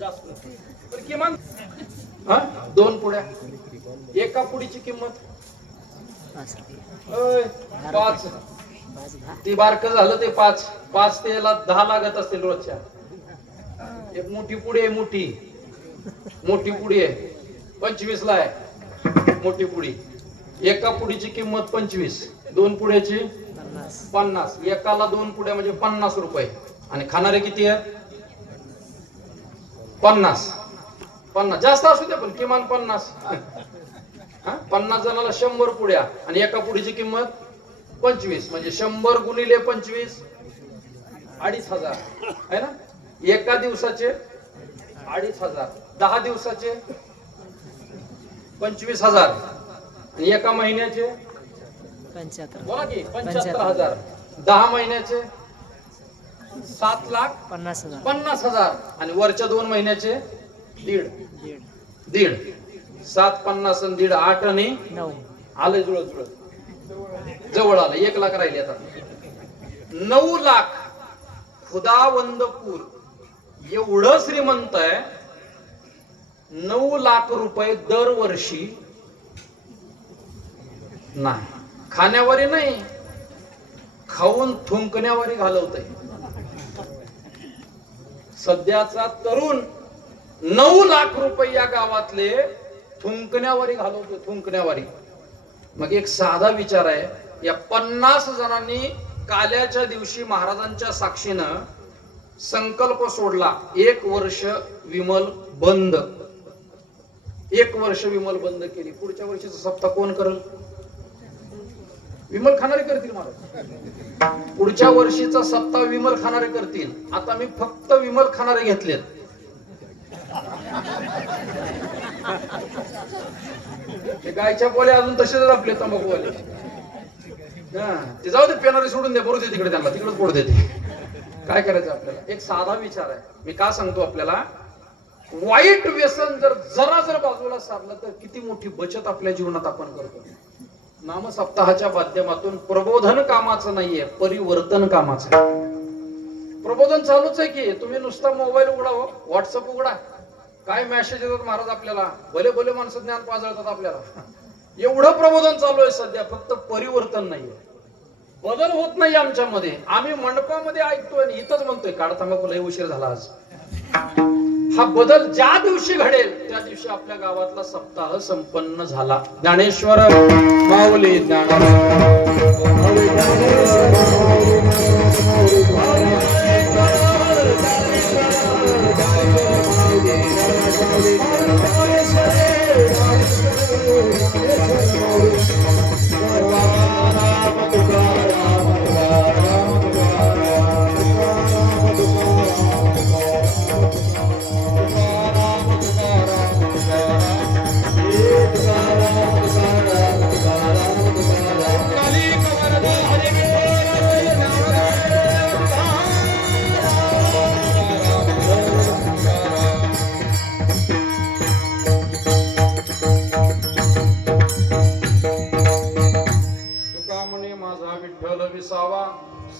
जास्त पण किमान 2 पुड्या. एका पुडीची किंमत 5. ती बारक झालं ते 5 ते 10 लागत असतील रोजच्या. एक मोठी पुडी आहे, मोठी पुडी आहे 25 ला आहे मोठी पुडी. एका पुडीची किंमत 25, 2 पुड्याची 50. एकाला 2 पुड्या म्हणजे 50 रुपये. आणि खाणारे किती आहे? 50. जास्त असू द्या पण किमान 50. 50 जणाला 100 पुड्या आणि एका पुडीची किंमत 25 म्हणजे 100 गुणिले 25 2,500 आहे ना. एका दिवसाचे 2,500, 10 दिवसाचे 25,000 आणि एका महिन्याचे 75 बोला की 75,000. 10 महिन्याचे 7,50,000 50,000 आणि वरच्या 2 महिन्याचे दीड. 7, 50 आणि 1.5 8 आणि 9 आले जुळत जवळ आलं. 1 लाख राहिले आता. 9 लाख. खुदावंदपूर एवढं श्रीमंत आहे. 9 लाख रुपये दरवर्षी नाही खाण्यावरी नाही, खाऊन थुंकण्यावरी घालवतंय. सध्याचा तरुण 9 लाख रुपये या गावातले थुंकण्यावरी घालवतो, थुंकण्यावरी. मग एक साधा विचार आहे, या 50 जणांनी काल्याच्या दिवशी महाराजांच्या साक्षीनं संकल्प सोडला, 1 वर्ष विमल बंद. 1 वर्ष विमल बंद केली. पुढच्या वर्षीचा सप्ताह कोण करेल? विमल खाणारे करतील महाराज. पुढच्या वर्षीचा सप्ताह विमल खाणारे करतील. आता मी फक्त विमल खाणारे घेतलेत. ते गायच्या पोले अजून तसेच आपले तंबाखूवाले. ते जाऊ दे, पेनारे सोडून दे, बरोबर तिकडे त्यांना तिकडेच पोट देते. काय करायचं आपल्याला? एक साधा विचार आहे. मी का सांगतो आपल्याला, वाईट व्यसन जर बाजूला सारलं तर किती मोठी बचत आपल्या जीवनात आपण करतो. नामसप्ताहाच्या माध्यमातून प्रबोधन कामाचं नाहीये, परिवर्तन कामाचं. प्रबोधन चालूच आहे की. तुम्ही नुसता मोबाईल उघडा, व्हॉट्सअप उघडा, काय मेसेज येतात महाराज आपल्याला. भले भले माणसं ज्ञान पाजळतात आपल्याला. एवढं प्रबोधन चालू आहे सध्या, फक्त परिवर्तन नाहीये, बदल होत नाही आमच्यामध्ये. आम्ही मंडपामध्ये ऐकतोय आणि इथंच म्हणतोय काढ तंबाखू लय उशीर झाला आज. हा बदल ज्या दिवशी घडेल त्या दिवशी आपल्या गावातला सप्ताह संपन्न झाला. ज्ञानेश्वर माऊली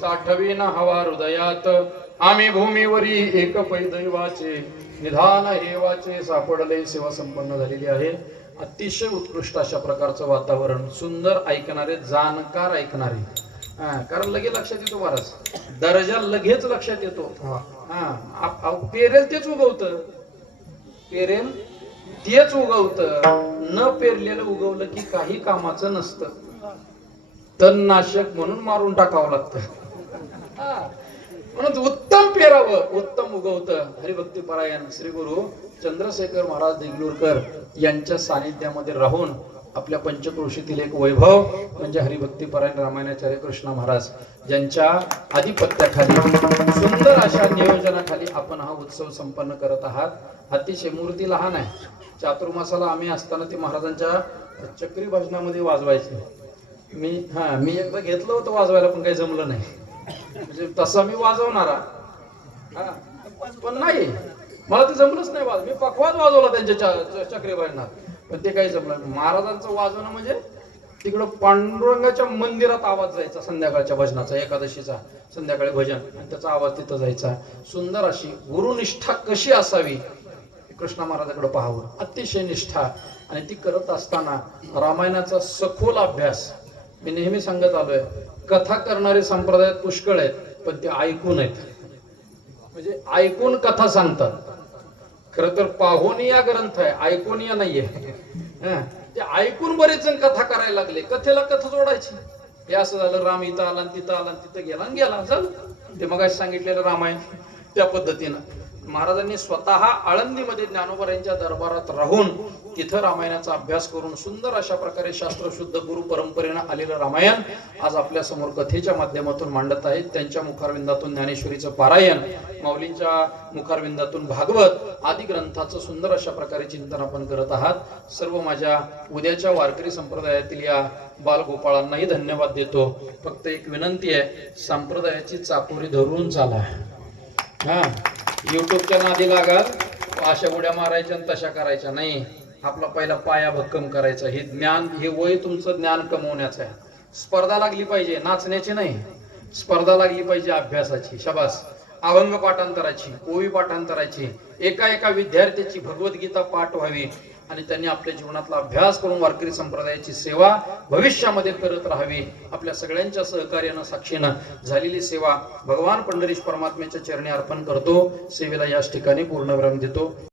साठवीन हवा हृदयात. आम्ही भूमीवरी एक पै दैवाचे निधान हेवाचे सापडले. सेवा संपन्न झालेली आहे. अतिशय उत्कृष्ट अशा प्रकारचं वातावरण, सुंदर ऐकणारे, जाणकार ऐकणारे. कारण लगेच लक्षात येतो महाराज, दर्जा लगेच लक्षात येतो. पेरेल तेच उगवत, पेरेल तेच उगवत. न पेरलेलं उगवलं की काही कामाचं नसतं. तणनाशक म्हणून मारून टाकावं लागतं. म्हणून उत्तम पेरावं, उत्तम उगवतं. हरिभक्ती परायण श्री गुरु चंद्रशेखर महाराज देगलूरकर यांच्या सानिध्यामध्ये राहून आपल्या पंचक्रोशीतील एक वैभव म्हणजे हरिभक्ती परायण रामायणाचार्य कृष्ण महाराज यांच्या आधिपत्याखाली, सुंदर अशा नियोजनाखाली आपण हा उत्सव संपन्न करत आहात. अतिशय मूर्ती लहान आहे. चातुर्मासाला आम्ही असताना ती महाराजांच्या चक्री भजनामध्ये वाजवायची. मी एकदा घेतलं होतं वाजवायला, पण काही जमलं नाही. म्हणजे तसा मी वाजवणारा, हा, पण नाही मला ते जमलंच नाही वाज. मी पखवाज वाजवला त्यांच्या चक्रीबाईंना, पण ते काही जमलं नाही. महाराजांचं वाजवणं म्हणजे तिकडं पांडुरंगाच्या मंदिरात आवाज जायचा संध्याकाळच्या भजनाचा, एकादशीचा संध्याकाळी भजन, आणि त्याचा आवाज तिथं जायचा. सुंदर अशी गुरुनिष्ठा कशी असावी कृष्ण महाराजांकडे पाहावं, अतिशय निष्ठा. आणि ती करत असताना रामायणाचा सखोल अभ्यास. मी नेहमी सांगत आलोय, कथा करणारे संप्रदायात पुष्कळ आहेत, पण ते ऐकून आहेत. म्हणजे ऐकून कथा सांगतात. खर तर पाहोनिया ग्रंथ आहे, ऐकोनिया नाहीये. ते ऐकून बरेच जण कथा करायला लागले. कथेला कथा जोडायची. हे असं झालं, राम इथं आला, तिथं आला, तिथं गेला आणि गेला, झालं. ते मग सांगितलेलं रामायण त्या पद्धतीनं महाराजांनी स्वतः आळंदीमध्ये ज्ञानोबा दरबारात राहून तिथं रामायणाचा अभ्यास करून सुंदर अशा प्रकारे शास्त्रशुद्ध गुरु परंपरेनं आलेलं रामायण आज आपल्या समोर कथेच्या माध्यमातून मांडत आहेत. त्यांच्या मुखारविंदातून ज्ञानेश्वरीचं पारायण, माऊलींच्या मुखारविंदातून भागवत आदी ग्रंथाचं सुंदर अशा प्रकारे चिंतन आपण करत आहात. सर्व माझ्या उद्याच्या वारकरी संप्रदायातील या बालगोपाळांनाही धन्यवाद देतो. फक्त एक विनंती आहे, संप्रदायाची चाकोरी धरून चाला. हा, युट्यूबच्या नादी लागाल, अशा उड्या मारायच्या आणि तशा करायच्या नाही. आपला पहिला पाया भक्कम करायचा. हे ज्ञान, हे वय तुमचं ज्ञान कमवण्याचं आहे. स्पर्धा लागली पाहिजे, नाचण्याची नाही, स्पर्धा लागली पाहिजे अभ्यासाची. शाबास. अभंग पाठांतराची, ओवी पाठांतराची, एका विद्यार्थ्याची भगवद्गीता पाठ व्हावी आणि त्यांनी आपल्या जीवनातला अभ्यास करून वारकरी संप्रदायाची सेवा भविष्यामध्ये करत राहावी. आपल्या सगळ्यांच्या सहकार्यानं, साक्षीनं झालेली सेवा भगवान पंढरीश परमात्म्याच्या चरणी अर्पण करतो. सेवेला याच ठिकाणी पूर्णविराम देतो.